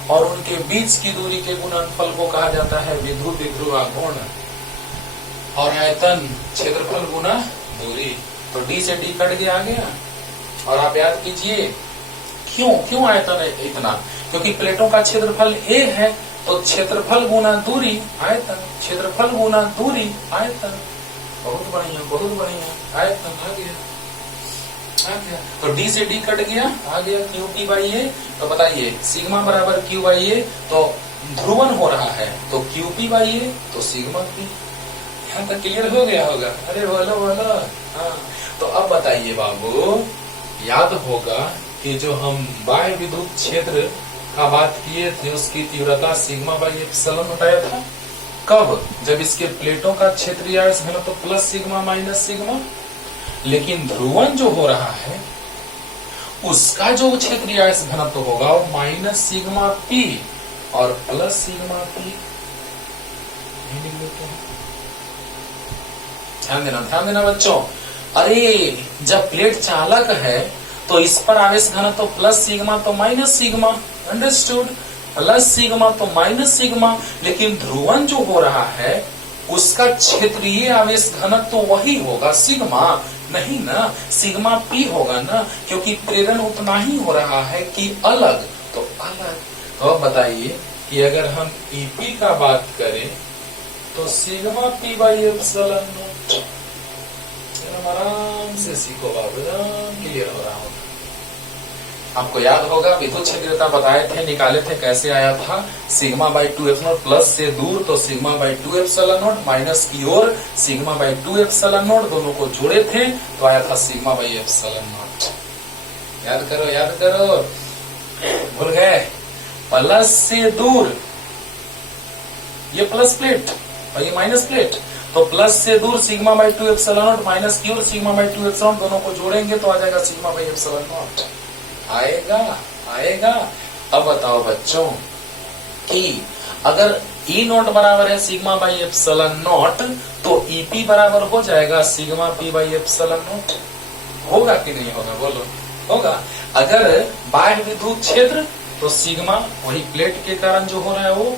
और उनके बीच की दूरी के गुणनफल को कहा जाता है विद्युद्विरागुण। और आयतन क्षेत्रफल गुना दूरी, तो डी से डी कट गया, आ गया। और आप याद कीजिए क्यों आयतन है इतना, क्योंकि प्लेटों का क्षेत्रफल ए है, तो क्षेत्रफल गुना दूरी आयतन, क्षेत्रफल गुना दूरी आयतन। बहुत बढ़िया, आयतन आ गया। तो डी से डी कट गया, आ गया क्यू पी बाई ए। तो बताइए सिग्मा बराबर क्यू बाई ए, तो ध्रुवन हो रहा है, तो क्यू पी बाई ए तो सिग्मा पी। यहाँ तक क्लियर हो गया होगा? अरे बोलो बोलो। हाँ, तो अब बताइए बाबू, याद होगा कि जो हम बाह्य विद्युत क्षेत्र का बात किए थे उसकी तीव्रता सिग्मा बाई एप्सिलॉन उठाया था। कब? जब इसके प्लेटों का क्षेत्रीय आवेश घनत्व तो प्लस सिग्मा माइनस सिग्मा, लेकिन ध्रुवन जो हो रहा है उसका जो क्षेत्रीय आवेश घनत्व होगा वो माइनस सिग्मा पी और प्लस सिग्मा पी। ध्यान देना बच्चों। अरे जब प्लेट चालक है तो इस पर आवेश घनत्व तो प्लस सिग्मा तो minus sigma, understood? Plus sigma तो माइनस सिग्मा, लेकिन ध्रुवन जो हो रहा है उसका क्षेत्रीय आवेश घनत्व तो वही होगा, सिग्मा नहीं ना, सिग्मा पी होगा ना, क्योंकि प्रेरण उतना ही हो रहा है कि अलग तो अलग। तो अब बताइए कि अगर हम ईपी का बात करें तो sigma P by epsilon not. आराम से सीखो बाबू, क्लियर हो रहा होगा। आपको याद होगा विद्युत क्षेत्रीयता बताए थे, निकाले थे, कैसे आया था? Sigma by 2 epsilon not, plus से दूर तो sigma by 2 epsilon not, minus की ओर सिग्मा बाई 2 एप्सिलॉन नॉट, दोनों को जोड़े थे तो आया था सिग्मा बाई एप्सिलॉन नॉट। याद करो, भूल गए? प्लस से दूर, ये प्लस प्लेट और ये माइनस प्लेट, तो प्लस से दूर sigma by 2 epsilon not, minus की ओर सिग्मा बाई 2 एप्सिलॉन, दोनों को जोड़ेंगे तो आ जाएगा सिग्मा बाई एप्सिलॉन नॉट। आएगा। अब बताओ बच्चों कि अगर ई नॉट बराबर है सिग्मा बाई एप्सिलॉन नॉट तो ईपी बराबर हो जाएगा sigma P by epsilon not. होगा कि नहीं होगा? बोलो। होगा। अगर बाह्य विद्युत क्षेत्र तो सिग्मा वही प्लेट के कारण जो हो रहा है वो,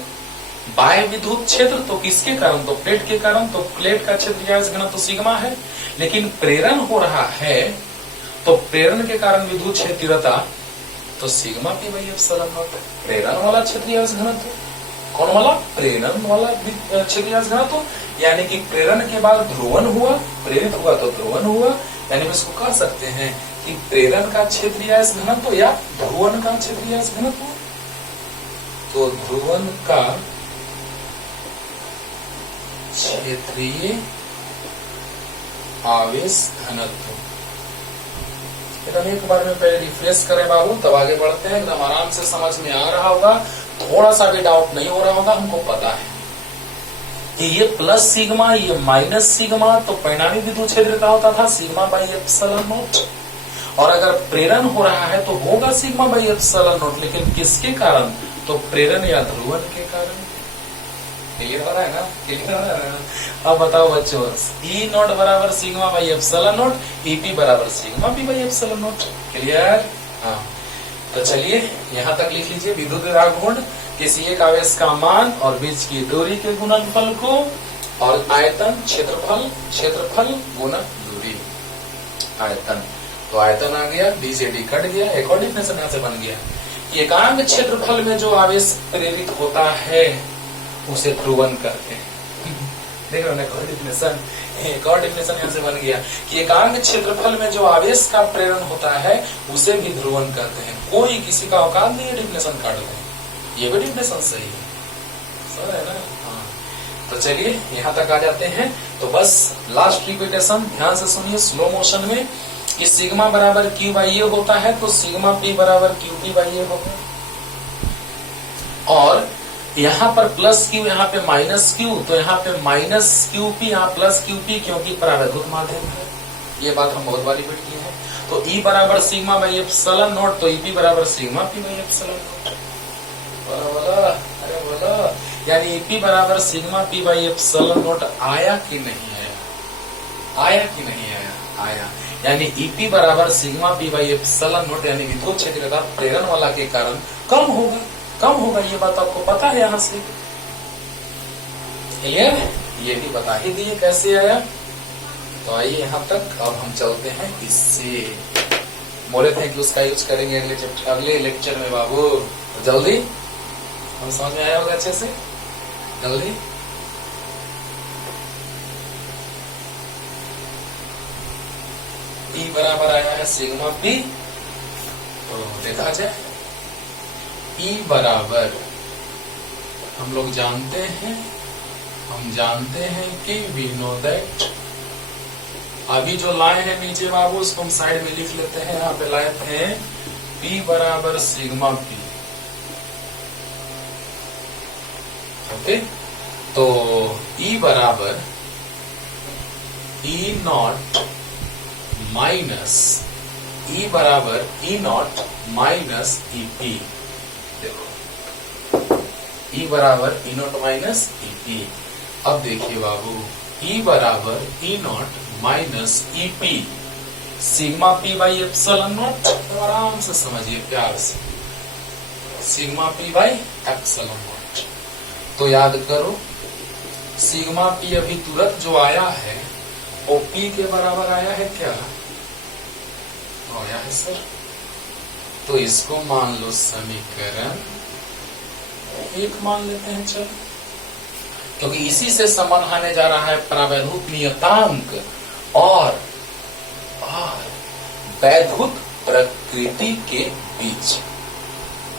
बाह्य विद्युत क्षेत्र तो किसके कारण? तो प्लेट के कारण, तो प्लेट का क्षेत्रीय आवेश घनत्व तो सिग्मा है, लेकिन प्रेरण हो रहा है तो प्रेरण के कारण विद्युत क्षेत्रीयता तो sigma P by epsilon not. प्रेरण वाला क्षेत्रीय आवेश घनत्व, कौन वाला? प्रेरण वाला क्षेत्रीय आवेश घनत्व, यानी कि प्रेरण के बाद ध्रुवन हुआ, प्रेरित हुआ तो ध्रुवन हुआ, यानी इसको कह सकते हैं कि प्रेरण का क्षेत्रीय आवेश घनत्व या ध्रुवन का क्षेत्रीय आवेश घनत्व। तो ध्रुवन का क्षेत्रीय आवेश घनत्व, एकदम एक बार में पहले रिफ्रेश करें बाबू, तब आगे बढ़ते हैं। एकदम आराम से समझ में आ रहा होगा, थोड़ा सा भी डाउट नहीं हो रहा होगा, हमको पता है कि ये प्लस सिग्मा, ये माइनस सिग्मा, तो परिणामी विद्युत क्षेत्रीयता होता था सिग्मा बाई एप्सिलॉन नॉट। और अगर प्रेरण हो रहा है तो होगा सिग्मा बाई एप्सिलॉन नॉट, लेकिन किसके कारण? तो प्रेरण या ध्रुवन के कारण। क्लियर हो रहा है ना? क्लियर हो रहा है ना? अब बताओ बच्चों, ई नॉट बराबर sigma by epsilon naught, EP बराबर sigma P by epsilon naught. Clear? हाँ, तो चलिए यहाँ तक लिख लीजिए। विद्युद्विरागुण किसी एक आवेश का मान और बीच की दूरी के गुणनफल को, और आयतन क्षेत्रफल गुना दूरी आयतन। तो आयतन आ गया, डी से डी कट गया, एक और डिफिनेशन यहाँ से बन गया। एकांक क्षेत्रफल में जो आवेश प्रेरित होता है उसे ध्रुवन करते हैं। देख रहे हो डिफिनेशन, एक और डिफिनेशन यहाँ से बन गया कि एकांक क्षेत्रफल में जो आवेश का प्रेरण होता है उसे भी ध्रुवन करते हैं। कोई किसी का औकात नहीं है डिफिनेशन काट दे, ये भी डिफिनेशन सही है, सही है ना? हाँ, तो चलिए यहाँ तक आ जाते हैं। तो बस लास्ट रिपीटेशन ध्यान से सुनिए स्लो मोशन में कि सिग्मा बराबर क्यू बाई ए होता है तो सिग्मा पी बराबर क्यू पी बाई ए होगा, और यहाँ पर प्लस क्यू, यहाँ पे माइनस क्यू, तो यहाँ पे माइनस क्यू पी, यहाँ प्लस क्यू पी, क्योंकि परावैद्युत माध्यम है। ये बात हम बहुत बार रिपीट की है। तो ई बराबर सिग्मा बाई एप्सिलॉन नॉट, तो ईपी बराबर sigma P by epsilon not. बोला, अरे बोलो, यानी ईपी बराबर sigma P by epsilon not आया कि नहीं आया? आया कि नहीं आया? आया। यानी ईपी बराबर sigma P by epsilon not, यानी विद्युत क्षेत्र प्रेरण वाला के कारण कम होगा, कम होगा। ये बात आपको पता है यहां से, क्लियर? ये भी बता ही दिए कैसे आया। तो आइए यहां तक, अब हम चलते हैं इससे। बोले थे कि उसका यूज करेंगे अगले लेक्चर में बाबू, तो जल्दी हम समझ में आया होगा अच्छे से, जल्दी। ई बराबर आया है सिग्मा पी, तो देखा जाए ई बराबर हम लोग जानते हैं, हम जानते हैं कि वी नो दैट, अभी जो लाए हैं नीचे बाबू उसको हम साइड में लिख लेते हैं। यहाँ पे लाए थे P बराबर सिग्मा पी, ओके। तो E बराबर E नॉट माइनस, E बराबर E नॉट माइनस EP। देखो E बराबर E नॉट माइनस EP। अब देखिए बाबू, E बराबर E not minus EP sigma P by epsilon not. तो आराम से समझिए प्यार से, sigma P by epsilon not. तो याद करो सिग्मा P अभी तुरंत जो आया है वो P के बराबर आया है क्या? आया है सर। तो इसको मान लो समीकरण 1 मान लेते हैं, चलो, क्योंकि इसी से संबंध आने जा रहा है परावैद्युत नियतांक और वैद्युत प्रकृति के बीच,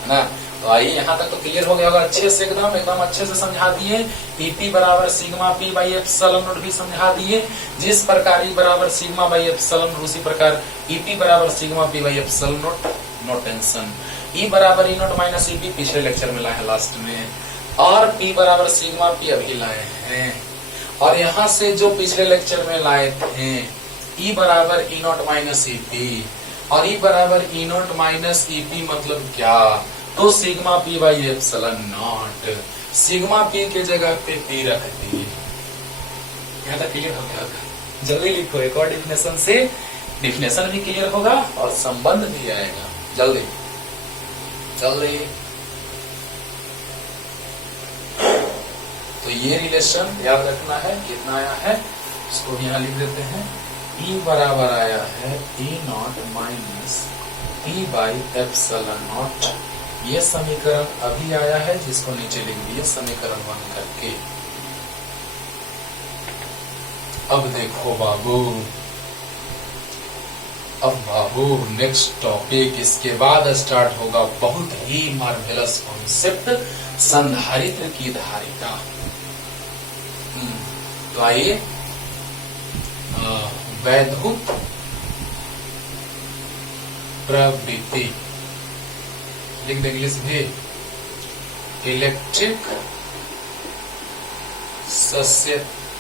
है ना। तो आइए यहां तक तो क्लियर हो गया होगा अच्छे से, एकदम अच्छे से समझा दिए। ईपी बराबर sigma P by epsilon not भी समझा दिए। जिस प्रकार ई बराबर सिग्मा बाई एप्सिलॉन नॉट, उसी प्रकार ईपी बराबर sigma P by epsilon naught, no tension. E बराबर ई नॉट माइनस ईपी पिछले लेक्चर में लाए हैं लास्ट में, और पी बराबर सिग्मा पी अभी लाए हैं, और यहां से जो पिछले लेक्चर में लाए थे ई बराबर ई नॉट माइनस ईपी, और ई बराबर ई नॉट माइनस ईपी मतलब क्या? तो sigma P by epsilon not, sigma P के जगह पे पी रख दिए। यहाँ तक क्लियर हो गया? जल्दी लिखो, एक और डिफिनेशन से डिफिनेशन भी क्लियर होगा और संबंध भी आएगा। जल्दी जल्दी। तो ये रिलेशन याद रखना है, कितना आया है उसको यहाँ लिख देते हैं। E बराबर आया है E not minus P by epsilon not. ये समीकरण अभी आया है जिसको नीचे लिख दिए समीकरण 1 करके। अब देखो बाबू, अब बाबू नेक्स्ट टॉपिक, इसके बाद स्टार्ट होगा बहुत ही मार्वेलस कॉन्सेप्ट, संधारित्र की धारिता। तो आइए वैद्युत प्रवृत्ति लिख देंगे, इंग्लिश भी इलेक्ट्रिक ससेप्टिबिलिटी।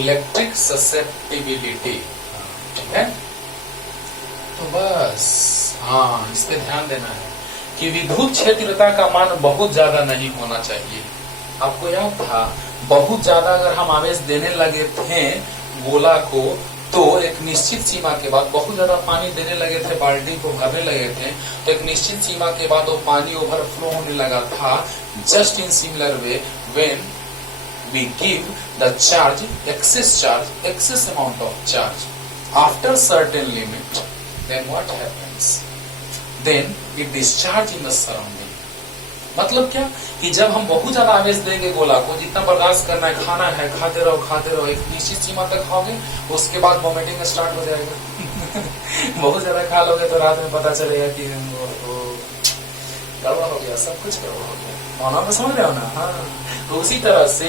इलेक्ट्रिक ससेप्टिबिलिटी, ठीक है। तो बस हाँ, इस पे ध्यान देना है कि विद्युत क्षेत्रता का मान बहुत ज्यादा नहीं होना चाहिए। आपको याद था बहुत ज्यादा अगर हम आवेश देने लगे थे गोला को, तो एक निश्चित सीमा के बाद बहुत ज्यादा पानी देने लगे थे, बाल्टी को भरने लगे थे, तो एक निश्चित सीमा के बाद वो पानी ओवरफ्लो होने लगा था। Just in similar way when we give the charge, excess amount of charge after certain limit, then what happens? Then it discharge in the surrounding. मतलब क्या कि जब हम बहुत ज्यादा आवेश देंगे गोला को, जितना बर्दाश्त करना है, खाना है, खाते रहो, एक निश्चित सीमा तक खाओगे, उसके बाद वोमिटिंग स्टार्ट हो जाएगा। बहुत ज्यादा खा लोगे तो रात में पता चलेगा कि गड़बड़ हो गया, सब कुछ गड़बड़ हो गया। माना में समझ रहे हो ना? हाँ। तो उसी तरह से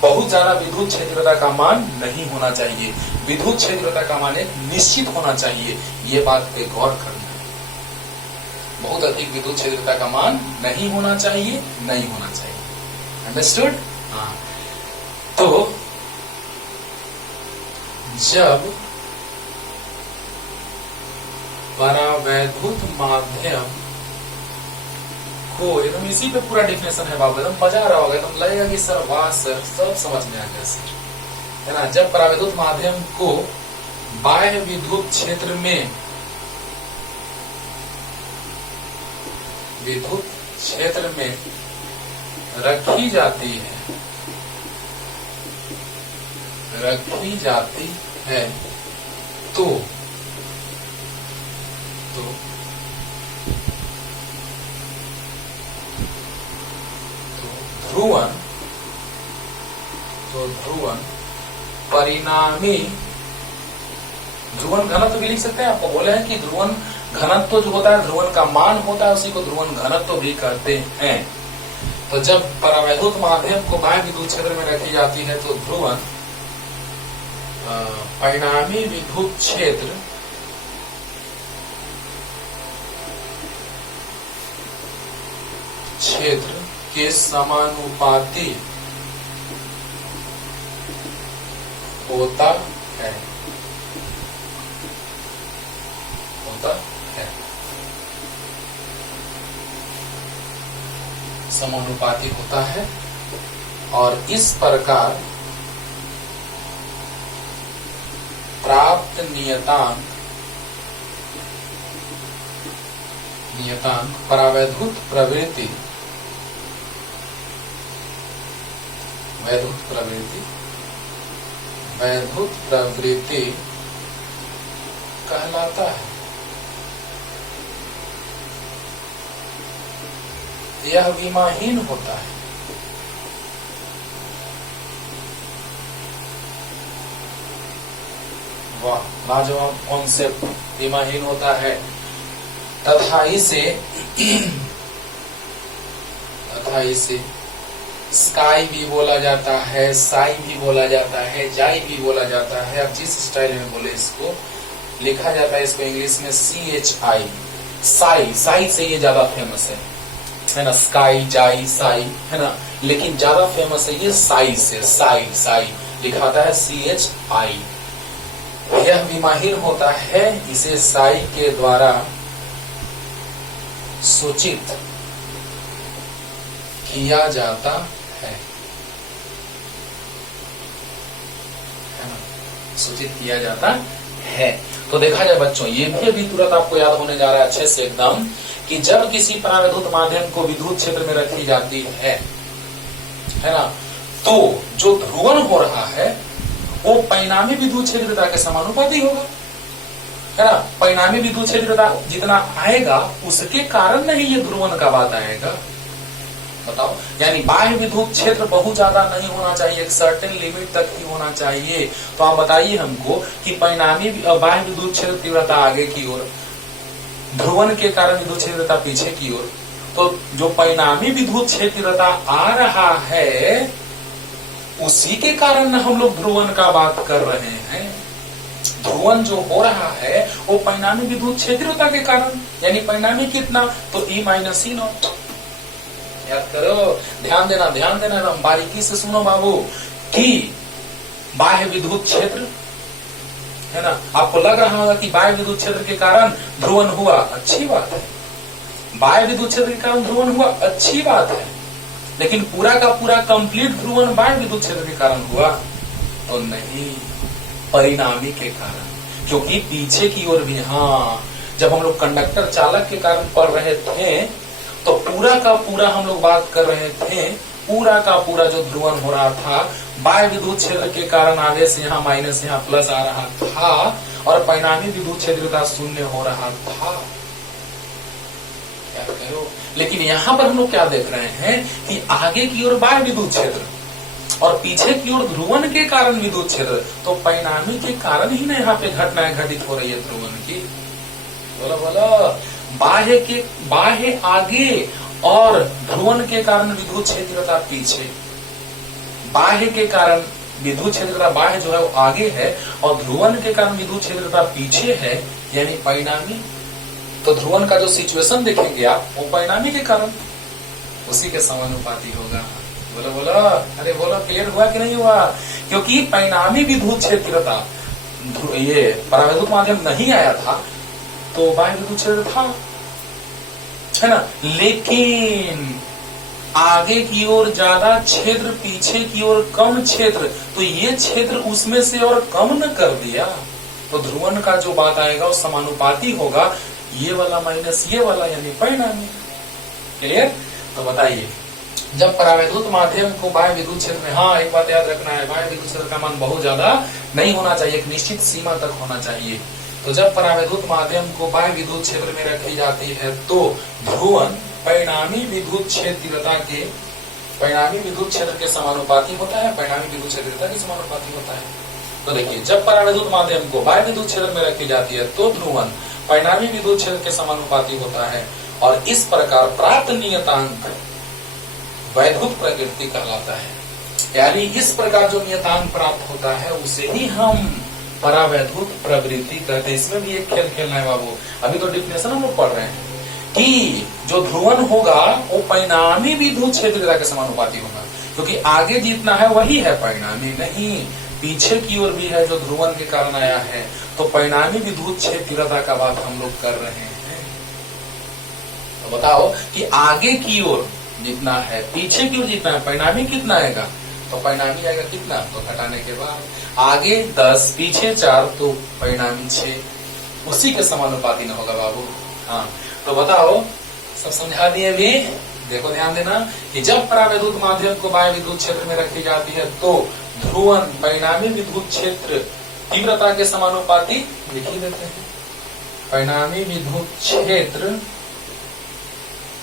बहुत ज्यादा विद्युत क्षेत्रता का मान नहीं होना चाहिए। विद्युत क्षेत्रता का मान एक निश्चित होना चाहिए, ये बात पे गौर करना है। बहुत अधिक विद्युत क्षेत्रता का मान नहीं होना चाहिए, नहीं होना चाहिए, अंडरस्टूड? हाँ, तो जब परावैद्युत माध्यम को, एकदम इसी पे पूरा डिफिनेशन है बाबू, एकदम मजा आ रहा होगा, एकदम लगेगा कि सर वाह सर सब समझ में आ गया सर, है ना। जब परावैद्युत माध्यम को बाह्य विद्युत क्षेत्र में, विद्युत क्षेत्र में रखी जाती है, तो ध्रुवन परिणामी, ध्रुवन घनत्व भी लिख सकते हैं। आपको बोले हैं कि ध्रुवन घनत्व जो होता है, ध्रुवन का मान होता है, उसी को ध्रुवन घनत्व भी कहते हैं। तो जब परावैद्युत माध्यम को बाह्य विद्युत क्षेत्र में रखी जाती है तो ध्रुवन परिणामी विद्युत क्षेत्र के समानुपाती होता है, समानुपाती होता है। और इस प्रकार प्राप्त नियतांक परावैद्युत प्रवृत्ति कहलाता है। यह विमाहीन होता है। वाह, लाजवाब कॉन्सेप्ट, विमाहीन होता है। तथा इसे स्काई भी बोला जाता है, साई भी बोला जाता है, जाई भी बोला जाता है। अब जिस स्टाइल में बोले इसको लिखा जाता है, इसको इंग्लिश में CHI, साई से ये ज्यादा फेमस है ना। स्काई, जाई, साई, है ना, लेकिन ज्यादा फेमस है ये साई से। साई लिखाता है CHI। यह विमाहीन होता है, इसे साई के द्वारा सूचित किया जाता है ना, सूचित किया जाता है। तो देखा जाए बच्चों, ये भी अभी तुरंत आपको याद होने जा रहा है अच्छे से एकदम, कि जब किसी परावैद्युत माध्यम को विद्युत क्षेत्र में रखी जाती है ना, तो जो ध्रुवण हो रहा है वो परिणामी विद्युत क्षेत्रता के समानुपाती होगा, है ना। परिणामी विद्युत क्षेत्रता जितना आएगा उसके कारण नहीं ये ध्रुवण का बात आएगा। बताओ, यानी बाह्य विद्युत क्षेत्र बहुत ज्यादा नहीं होना चाहिए, एक सर्टेन लिमिट तक ही होना चाहिए। तो आप बताइए हमको कि परिणामी बाह्य विद्युत क्षेत्र तीव्रता आगे की ओर, ध्रुवण के कारण विद्युत क्षेत्रता पीछे की ओर। तो जो परिणामी विद्युत क्षेत्रता आ रहा है उसी के कारण हम लोग ध्रुवण का बात कर रहे हैं। ध्रुवण जो हो रहा है वो परिणामी विद्युत क्षेत्रता के कारण, यानी परिणामी कितना, तो E-E0। याद करो, ध्यान देना एकदम बारीकी से सुनो बाबू, कि बाह्य विद्युत क्षेत्र, है ना, आपको लग रहा होगा कि बाह्य विद्युत क्षेत्र के कारण ध्रुवण हुआ, अच्छी बात है। बाह्य विद्युत क्षेत्र के कारण ध्रुवण हुआ, अच्छी बात है, लेकिन पूरा का पूरा कंप्लीट ध्रुवण बाह्य विद्युत क्षेत्र के कारण हुआ तो नहीं, परिणामी के कारण। क्योंकि पीछे की ओर भी, हाँ, जब हम लोग कंडक्टर चालक के कारण पढ़ रहे थे तो पूरा का पूरा हम लोग बात कर रहे थे, पूरा का पूरा जो ध्रुवण हो रहा था बाह्य विद्युत क्षेत्र के कारण आगे से यहाँ माइनस यहाँ प्लस आ रहा था और परिणामी विद्युत क्षेत्र का शून्य हो रहा था। क्या करो, लेकिन यहाँ पर हम लोग क्या देख रहे हैं कि आगे की ओर बाह्य विद्युत क्षेत्र और पीछे की ओर ध्रुवण के कारण विद्युत क्षेत्र, तो परिणामी के कारण ही ना यहाँ पे घटनाएं घटित हो रही है ध्रुवण की। बोलो, बाह्य आगे और ध्रुवण के कारण विद्युत क्षेत्रता पीछे। बाह्य के कारण विद्युत क्षेत्रता, बाह्य जो है वो आगे है और ध्रुवण के कारण विद्युत क्षेत्रता पीछे है, यानी परिणामी। तो ध्रुवण का जो सिचुएशन देखेंगे आप, वो परिणामी के कारण उसी के समानुपाती होगा। बोलो बोलो, अरे बोलो, क्लियर हुआ कि नहीं हुआ? क्योंकि परिणामी विद्युत क्षेत्रता, ये परावैद्युत माध्यम नहीं आया था तो बाह्य विद्युत क्षेत्र था, है ना। लेकिन आगे की ओर ज्यादा क्षेत्र, पीछे की ओर कम क्षेत्र, तो ये क्षेत्र उसमें से और कम न कर दिया, तो ध्रुवन का जो बात आएगा वो समानुपाती होगा, ये वाला माइनस ये वाला, यानी परिणामी। क्लियर? तो बताइए, जब परावैद्युत माध्यम को बाह्य विद्युत क्षेत्र में, हाँ एक बात याद रखना है, बाह्य विद्युत क्षेत्र का मान बहुत ज्यादा नहीं होना चाहिए, एक निश्चित सीमा तक होना चाहिए। तो जब परावैद्युत माध्यम को बाह्य विद्युत क्षेत्र में रखी जाती है तो ध्रुवन परिणामी विद्युत क्षेत्रता के, परिणामी विद्युत क्षेत्र के समानुपाती होता है, परिणामी विद्युत क्षेत्रता के समानुपाती होता है। तो देखिए, जब परावैद्युत माध्यम को बाह्य विद्युत क्षेत्र में रखी जाती है तो ध्रुवन परिणामी विद्युत क्षेत्र के समानुपाती होता है, और इस प्रकार प्राप्त नियतांक वैद्युत प्रवृत्ति कहलाता है। यानी इस प्रकार जो नियतांक प्राप्त होता है उसे ही हम परावैद्युत प्रवृत्ति कहते हैं। इसमें भी एक खेल खेलना है बाबू, अभी तो डिफिनेशन हम लोग पढ़ रहे हैं कि जो ध्रुवन होगा वो परिणामी विद्युत क्षेत्रता के समानुपाती होगा, क्योंकि आगे जितना है वही है परिणामी, नहीं पीछे की ओर भी है जो ध्रुवन के कारण आया है, तो परिणामी विद्युत क्षेत्रता का बात हम लोग कर रहे हैं। तो बताओ कि आगे की ओर जितना है, पीछे की ओर जितना है, परिणामी कितना आएगा? तो परिणामी आएगा कितना? तो घटाने के बाद आगे 10, पीछे 4, तो परिणामी 6, उसी के समानुपाती न होगा बाबू। हाँ, तो बताओ, सब समझा दिए भी? देखो ध्यान देना कि जब परावैद्युत माध्यम को बाह्य विद्युत क्षेत्र में रखी जाती है तो ध्रुवन परिणामी विद्युत क्षेत्र तीव्रता के समानुपाती लिख ही देते हैं। परिणामी विद्युत क्षेत्र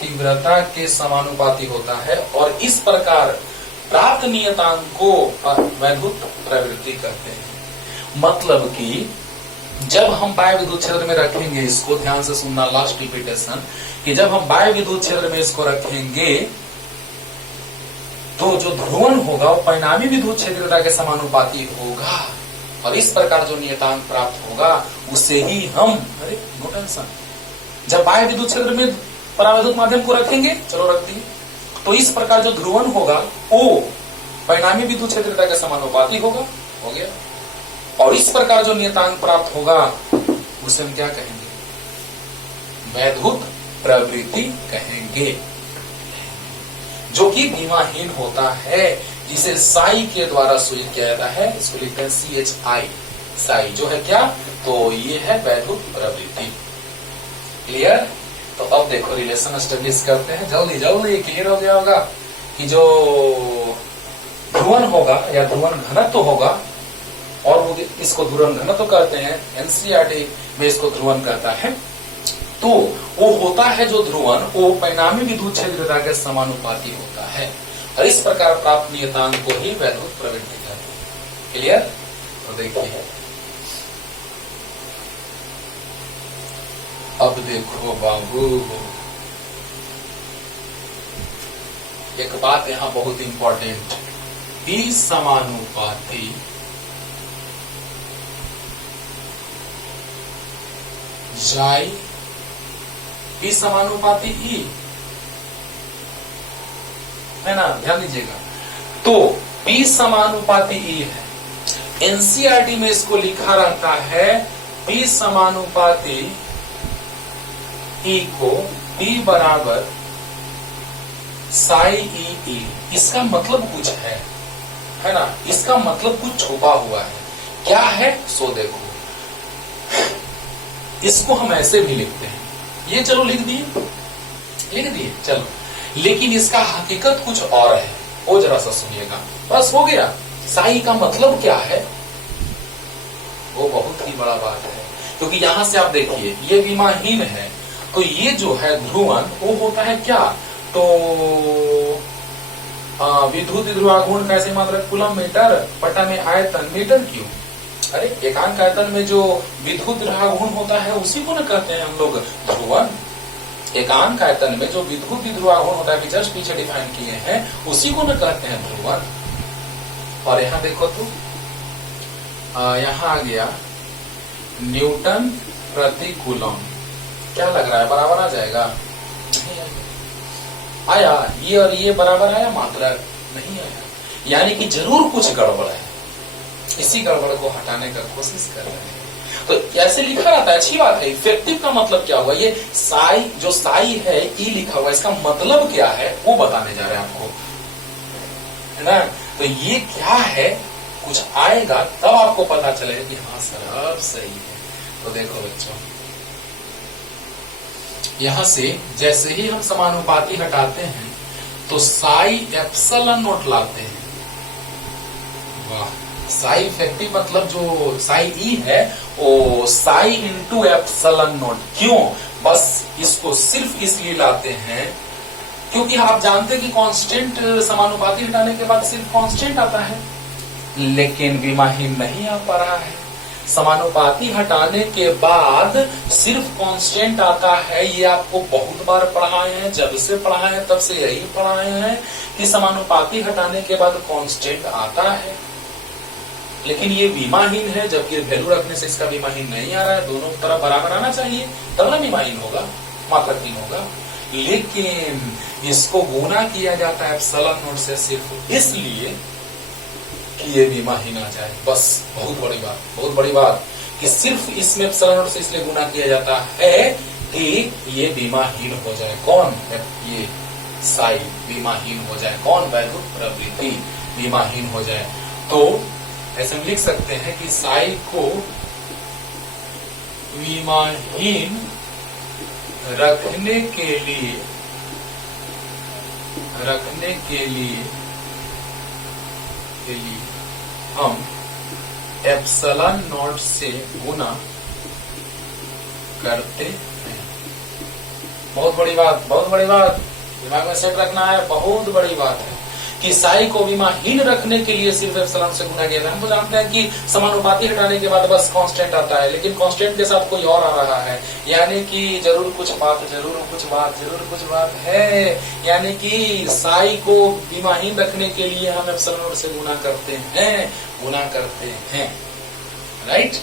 तीव्रता के समानुपाती होता है, और इस प्रकार प्राप्त नियतांक को वैद्युत प्रवृत्ति कहते हैं। मतलब कि जब हम बाह्य विद्युत क्षेत्र में रखेंगे, इसको ध्यान से सुनना, लास्ट रिपीटेशन, कि जब हम बाह्य विद्युत क्षेत्र में इसको रखेंगे तो जो ध्रुवन होगा वो परिणामी विद्युत क्षेत्रता के समानुपाती होगा, और इस प्रकार जो नियतांक प्राप्त होगा उसे ही हम, अरे नो टेंशन, जब बाह्य विद्युत क्षेत्र में परावैद्युत माध्यम को रखेंगे, चलो रख दिए, तो इस प्रकार जो ध्रुवन होगा वो परिणामी विद्युत क्षेत्रता के समानुपाती होगा, हो गया। और इस प्रकार जो नियतांक प्राप्त होगा उसे हम क्या कहेंगे? वैद्युत प्रवृत्ति कहेंगे, जो कि विमाहीन होता है, जिसे साई के द्वारा सूचित किया जाता है। इसको लिखते हैं CHI, साई, जो है क्या? तो ये है वैद्युत प्रवृत्ति। क्लियर? तो अब देखो रिलेशन एस्टेब्लिश करते हैं, जल्दी जल्दी क्लियर हो गया होगा कि जो ध्रुवन होगा या ध्रुवन घनत्व होगा, और वो इसको ध्रुवन घनत्व कहते हैं, NCERT में इसको ध्रुवन कहता है, तो वो होता है जो ध्रुवन वो परिणामी विद्युत क्षेत्रता के समानुपाती होता है, और इस प्रकार प्राप्त नियतांक को ही वैद्युत प्रवृत्ति कहते हैं। क्लियर? तो देखिए, अब देखो बाबू, एक बात यहां बहुत इंपॉर्टेंट, बी समानुपाती जाई बी समानुपाती ई, है ना, ध्यान दीजिएगा। तो बी समानुपाती ई है, एनसीईआरटी में इसको लिखा रहता है बी समानुपाती ई को बी बराबर साई ई। इसका मतलब कुछ है ना, इसका मतलब कुछ छुपा हुआ है। क्या है? सो देखो, इसको हम ऐसे भी लिखते हैं, ये चलो लिख दिए चलो, लेकिन इसका हकीकत कुछ और है, वो जरा सा सुनिएगा। बस हो गया। साई का मतलब क्या है? वो बहुत ही बड़ा बात है, क्योंकि यहां से आप देखिए ये विमाहीन है, तो ये जो है ध्रुवन वो होता है क्या? तो विद्युत ध्रुवागुण कैसे मात्रक कूलम मीटर पटा में आयतन मीटर क्यूब। अरे एकांक आयतन में जो विद्युत ध्रुवागुण होता है उसी को न कहते हैं हम लोग ध्रुवन। एकांक आयतन में जो विद्युत ध्रुवागुण होता है, जस्ट पीछे डिफाइन किए हैं, उसी को न कहते हैं ध्रुवन। और यहाँ देखो तो यहाँ आ गया न्यूटन प्रति कूलम। क्या लग रहा है? बराबर आ जाएगा? नहीं आया। ये और ये बराबर आया मात्रक? नहीं आया, यानी कि जरूर कुछ गड़बड़ है, इसी गड़बड़ को हटाने का कोशिश कर रहे हैं। तो ऐसे लिखा रहता है, अच्छी बात है। इफेक्टिव का मतलब क्या हुआ, ये साई जो साई है ई लिखा हुआ, इसका मतलब क्या है वो बताने जा रहे हैं आपको, है ना। तो ये क्या है, कुछ आएगा तब आपको पता चलेगा कि हाँ सर अब सही है। तो देखो बच्चों, यहां से जैसे ही हम समानुपाती हटाते हैं तो साई एप्सिलॉन नॉट लाते हैं। वाह, साई इफेक्टिव मतलब जो साई ई है वो साई इंटू एप्सिलॉन नॉट। क्यों, बस इसको सिर्फ इसलिए लाते हैं क्योंकि आप जानते हैं कि कांस्टेंट समानुपाती हटाने के बाद सिर्फ कांस्टेंट आता है, लेकिन विमाहीन नहीं आ पा रहा है। समानुपाती हटाने के बाद सिर्फ कांस्टेंट आता है, ये आपको बहुत बार पढ़ाए हैं, जब से पढ़ाए हैं तब से यही पढ़ाए हैं कि समानुपाती हटाने के बाद कांस्टेंट आता है, लेकिन ये विमाहीन है, जबकि वैल्यू रखने से इसका विमाहीन नहीं आ रहा है। दोनों तरफ बराबर आना चाहिए तब ना विमाहीन होगा, मात्रक तीन होगा। लेकिन इसको गुना किया जाता है एप्सिलॉन नॉट से सिर्फ इसलिए कि ये विमाहीन आ जाए, बस। बहुत बड़ी बात, बहुत बड़ी बात कि सिर्फ इसमें एप्सिलॉन नॉट से इसलिए गुना किया जाता है कि ये विमाहीन हो जाए। कौन, ये साई विमाहीन हो जाए। कौन, वैद्युत प्रवृत्ति विमाहीन हो जाए। तो ऐसे हम लिख सकते हैं कि साई को विमाहीन रखने के लिए हम एप्सिलॉन नॉट से गुना करते हैं। बहुत बड़ी बात, बहुत बड़ी बात दिमाग में सेट रखना है, बहुत बड़ी बात है कि साई को विमाहीन रखने के लिए सिर्फ एप्सिलॉन से गुना किया जाता है। हम तो जानते हैं कि समानुपाती हटाने के बाद बस कांस्टेंट आता है, लेकिन कांस्टेंट के साथ कोई और आ रहा है, यानी कि जरूर कुछ बात है। यानी कि साई को विमाहीन रखने के लिए हम एप्सिलॉन से गुना करते हैं, राइट।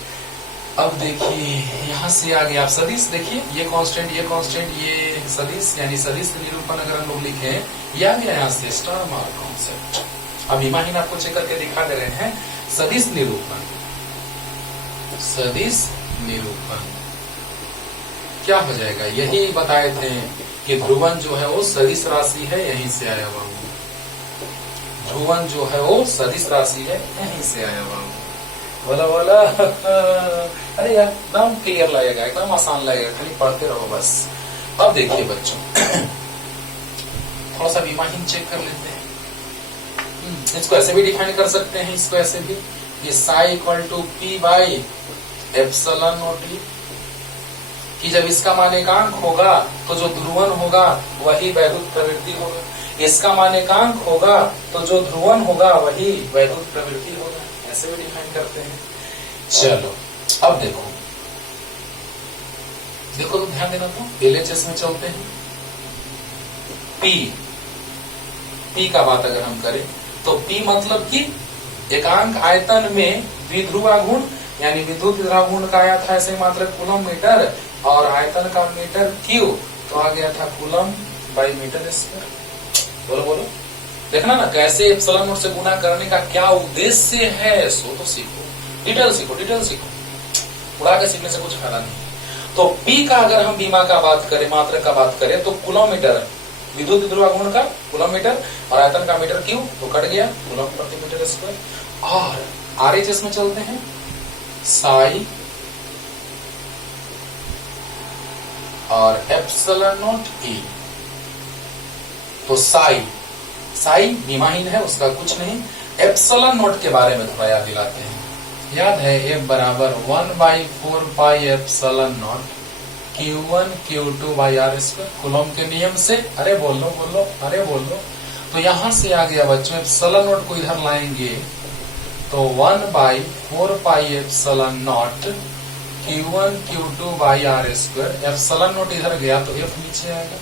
अब देखिए यहां से आगे आप सदिश देखिए, ये कांस्टेंट, ये सदिश, यानी सदिश निरूपण अगर हम लोग लिखे, ये आ गया यहाँ से स्टार मार्क कॉन्सेप्ट। अब विमाहीन आपको चेक करके दिखा दे रहे हैं। सदिश निरूपण क्या हो जाएगा, यही बताए थे कि ध्रुवन जो है वो सदिश राशि है, यहीं से आया हुआ। ध्रुवन जो है वो सदिश राशि है, यहीं से आया हुआ। बोला अरे यार एकदम क्लियर लगेगा, एकदम आसान लगेगा, खाली पढ़ते रहो बस। अब देखिए बच्चों, थोड़ा सा विमाहीन चेक कर लेते हैं। इसको ऐसे भी डिफाइन कर सकते हैं, इसको ऐसे भी, ये psi equal to P by epsilon naught E, कि जब इसका मान एकांक होगा तो जो ध्रुवन होगा वही वैद्युत प्रवृत्ति होगा, इसका मान एकांक होगा तो जो ध्रुवन होगा वही वैद्युत प्रवृत्ति होगा। ऐसे भी डिफाइन करते हैं। चलो अब देखो तो ध्यान देना, तो LHS में चलते हैं। P का बात अगर हम करें तो P मतलब कि एकांक आयतन में द्विध्रुवागुण, यानी विद्युत द्विध्रुवागुण का आया था ऐसे मात्रक कूलम मीटर, और आयतन का मीटर Q तो आ गया था कूलम बाई मीटर स्क्वायर। बोलो देखना ना कैसे एप्सिलॉन नॉट से गुना करने का क्या उद्देश्य है, सो तो सीखो, डिटेल सीखो, उड़ा के सीखने से कुछ फायदा नहीं। तो P का अगर हम बीमा का बात करें, मात्रक का बात करें, तो किलोमीटर विद्युत द्विध्रुवागुण का किलोमीटर, और आयतन का मीटर Q तो कट गया कूलम प्रति मीटर स्क्वायर। और RHS में चलते हैं, साई और एप्सिलॉन नॉट E। तो साई विमाहीन है, उसका कुछ नहीं। एप्सिलॉन नॉट के बारे में थोड़ा याद दिलाते हैं। याद है F बराबर 1/4 pi epsilon not Q1 Q2 by R square, coulomb के नियम से। अरे बोल लो। तो यहां से आ गया बच्चों, एप्सिलॉन नॉट को इधर लाएंगे तो 1/4 pi epsilon not Q1 Q2 by R square. Epsilon not इधर गया तो F नीचे आएगा।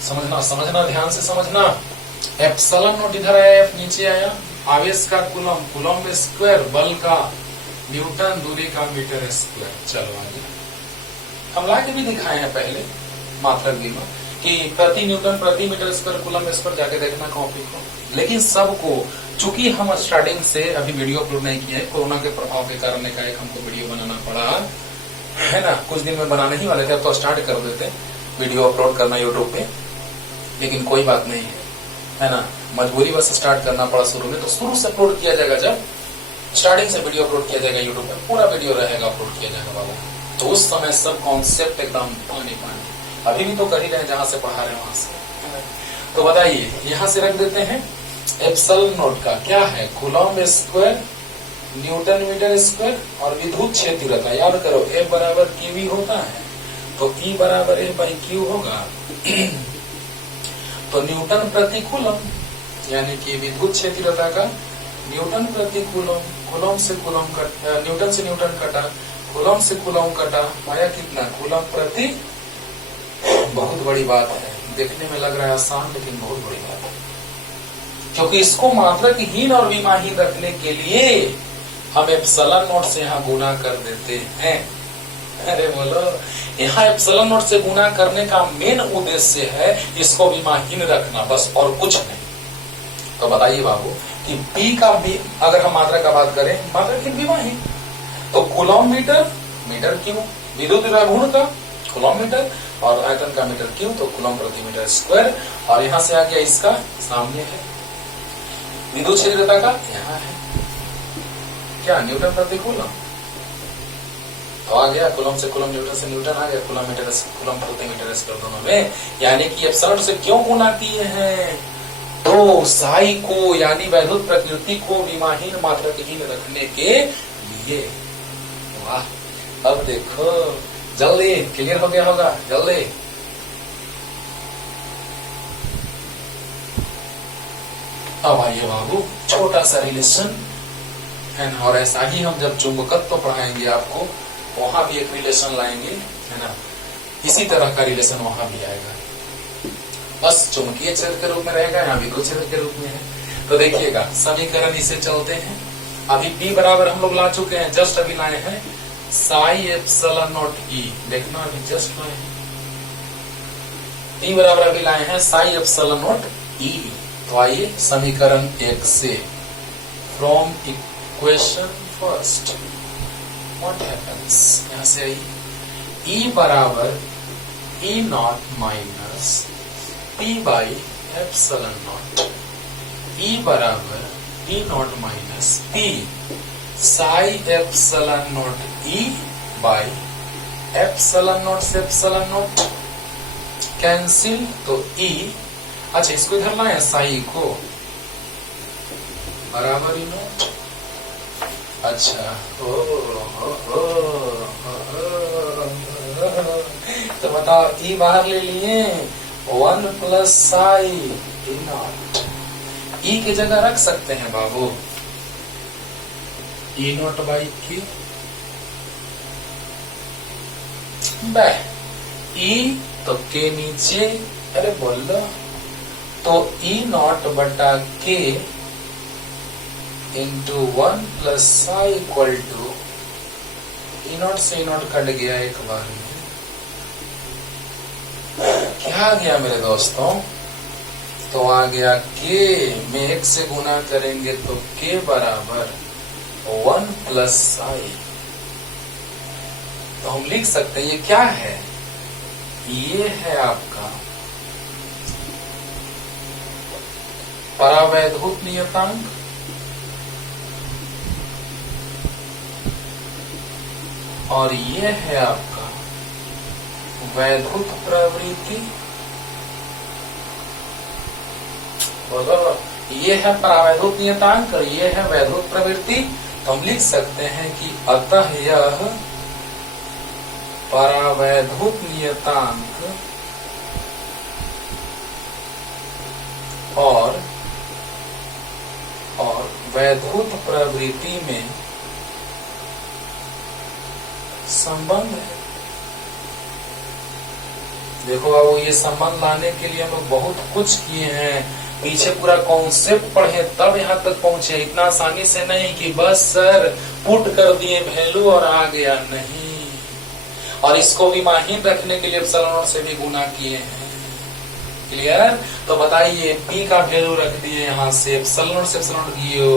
समझना ध्यान से समझना। एप्सिलॉन नॉट इधर आया, F नीचे आया। आवेश का कूलम स्क्वायर, बल का न्यूटन, दूरी का मीटर स्क्वायर। चलो आगे हम ला के भी दिखाए हैं पहले मात्रक बीमा। कि प्रति न्यूटन प्रति मीटर स्क्वायर कूलम स्क्वायर जाके देखना कॉपी को। लेकिन सबको, चूंकि हम स्टार्टिंग से अभी वीडियो अपलोड नहीं किए, कोरोना के प्रभाव के कारण एक हमको वीडियो बनाना पड़ा है ना। कुछ दिन में बनाने ही वाले थे, अब तो स्टार्ट कर देते वीडियो अपलोड करना यूट्यूब पे, लेकिन कोई बात नहीं है ना, मजबूरी बस स्टार्ट करना पड़ा शुरू में। तो शुरू से अपलोड किया जाएगा, जब स्टार्टिंग से वीडियो अपलोड किया जाएगा यूट्यूब पे, पूरा वीडियो रहेगा अपलोड किया जाएगा बाबू। तो उस समय सब कॉन्सेप्ट एकदम पानी पानी, अभी भी तो कर ही रहे हैं, जहां से पढ़ा रहे हैं वहां से। तो बताइए, यहां से रख देते हैं एप्सिलॉन नॉट का क्या है, coulomb square newton metre square, और विद्युत क्षेत्रता याद करो ए बराबर क्यू होता है, तो ई बराबर ए बाई क्यू होगा। तो न्यूटन प्रति कूलम, यानी कि विद्युत क्षेत्रता का न्यूटन प्रति कूलम, कूलम से कूलम कटा, न्यूटन से न्यूटन कटा, कूलम से कूलम कटा, पाया कितना, कूलम प्रति। बहुत बड़ी बात है, देखने में लग रहा है आसान, लेकिन बहुत बड़ी बात है, क्योंकि इसको मात्रकहीन और विमाहीन रखने के लिए हम एप्सिलॉन नॉट से यहाँ गुना कर देते हैं। अरे बोलो, यहाँ एप्सिलॉन नॉट से गुना करने का मेन उद्देश्य है इसको विमाहीन रखना, बस और कुछ नहीं। तो बताइए बाबू कि P का भी अगर हम मात्रा का बात करें, मात्रकीन विमाहीन, तो कूलम मीटर, मीटर क्यू, विद्युत गुण का कूलम मीटर, और आयतन का मीटर क्यू, तो कूलम प्रति मीटर स्क्वायर। और यहां से आ गया इसका सामने है विद्युत क्षेत्रता का, यहाँ है क्या, न्यूटन प्रति कूलम, तो आ गया कूलम से कूलम, न्यूटन से न्यूटन आ गया, कूलम मीटर कूलम प्रति मीटर स्क्वायर दोनों में। यानी कि एप्सिलॉन से क्यों गुना किए हैं, तो साई को यानी वैद्युत प्रकृति को विमाहीन मात्रकहीन रखने के लिए। वाह, अब देखो जल्दी क्लियर हो गया होगा, जल्दी। अब आइए बाबू, छोटा सा रिलेशन है ना, और ऐसा ही हम जब चुंबकत्व पढ़ाएंगे आपको, वहां भी एक रिलेशन लाएंगे, है ना, इसी तरह का रिलेशन वहां भी आएगा, बस चुंबकीय क्षेत्र के रूप में रहेगा, यहाँ विद्युत क्षेत्र के रूप में है। तो देखिएगा, समीकरण इसे चलते हैं। अभी P बराबर हम लोग ला चुके हैं, जस्ट अभी लाए हैं साई एप्सिलॉन नॉट ई, देखना अभी जस्ट लाए हैं, P बराबर अभी लाए हैं साई एप्सिलॉन नॉट ई। तो आइए समीकरण 1 से, from equation first what happens, यहां से आई E बराबर E not minus P by epsilon not, E बराबर E not minus P Sai epsilon not E by epsilon not से एप्सिलॉन नॉट कैंसिल, तो E, अच्छा इसको इधर लाए साई को, बराबर ई नॉट, अच्छा तो बताओ E बाहर ले लिए, 1 plus Sai E not, E की जगह रख सकते हैं बाबू ई नॉट बाई क्यू, E तो के नीचे, अरे बोल दो, तो E नॉट बटा K into 1 plus psi equal to, E naught से ई नॉट कट गया एक बार में, क्या आ गया मेरे दोस्तों, तो आ गया के में 1 से गुना करेंगे तो के बराबर 1 प्लस साई। तो हम लिख सकते हैं ये क्या है, ये है आपका परावैद्युत नियतांक, और ये है आपका वैद्युत प्रवृत्ति, बोलो, ये है परावैद्युत नियतांक और ये है वैद्युत प्रवृत्ति। तो हम लिख सकते हैं कि अतः यह परावैद्युत नियतांक और वैद्युत प्रवृत्ति में संबंध है। देखो बाबू, ये संबंध लाने के लिए हम लोग बहुत कुछ किए हैं, पीछे पूरा कॉन्सेप्ट पढ़े तब यहाँ तक पहुंचे। इतना आसानी से नहीं कि बस सर पुट कर दिए वैल्यू और आ गया, नहीं। और इसको विमाहीन रखने के लिए एप्सिलॉन से भी गुना किए हैं। क्लियर? तो बताइए P का वैल्यू रख दिए यहाँ से एप्सिलॉन से एप्सिलॉन कियो,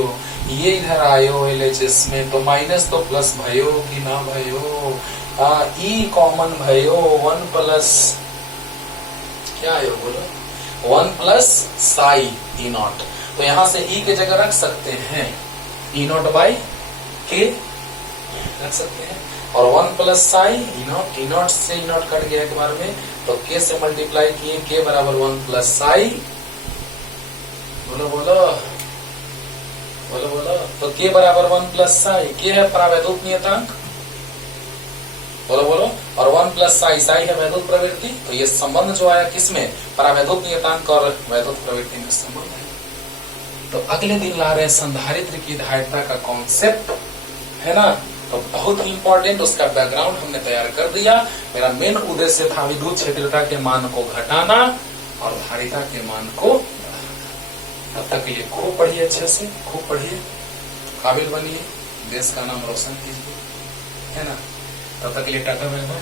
ये इधर आयो LHS में, तो माइनस तो प्लस भयो कि ना भयो, E कॉमन भयो, 1 प्लस क्या आयो बोलो, 1 प्लस साई E नॉट। तो यहाँ से E के जगह रख सकते हैं E नॉट बाई के रख सकते हैं, और 1 प्लस साई E नॉट से E नॉट कट गया एक बार में, तो K से मल्टीप्लाई किए, K बराबर 1 प्लस साई, बोलो बोलो बोलो बोलो, तो K बराबर 1 प्लस साई, K है प्रावैधूत नियतांक, बोलो बोलो, और 1 प्लस साई, साई है वैद्युत प्रवृत्ति। तो ये संबंध जो आया किसमें, प्रावैधूत नियतांक और वैद्युत प्रवृत्ति में संबंध है। तो अगले दिन ला रहे संधारित्र की धारिता का कॉन्सेप्ट, है ना, तो बहुत ही इंपॉर्टेंट, उसका बैकग्राउंड हमने तैयार कर दिया। मेरा मेन उद्देश्य था विद्युत क्षेत्रता के मान को घटाना और धारिता के मान को बढ़ाना। तब तक के लिए खूब पढ़िए, अच्छे से खूब पढ़िए, काबिल बनिए, देश का नाम रोशन कीजिए, है ना। तब तक के लिए टाटा बाय बाय।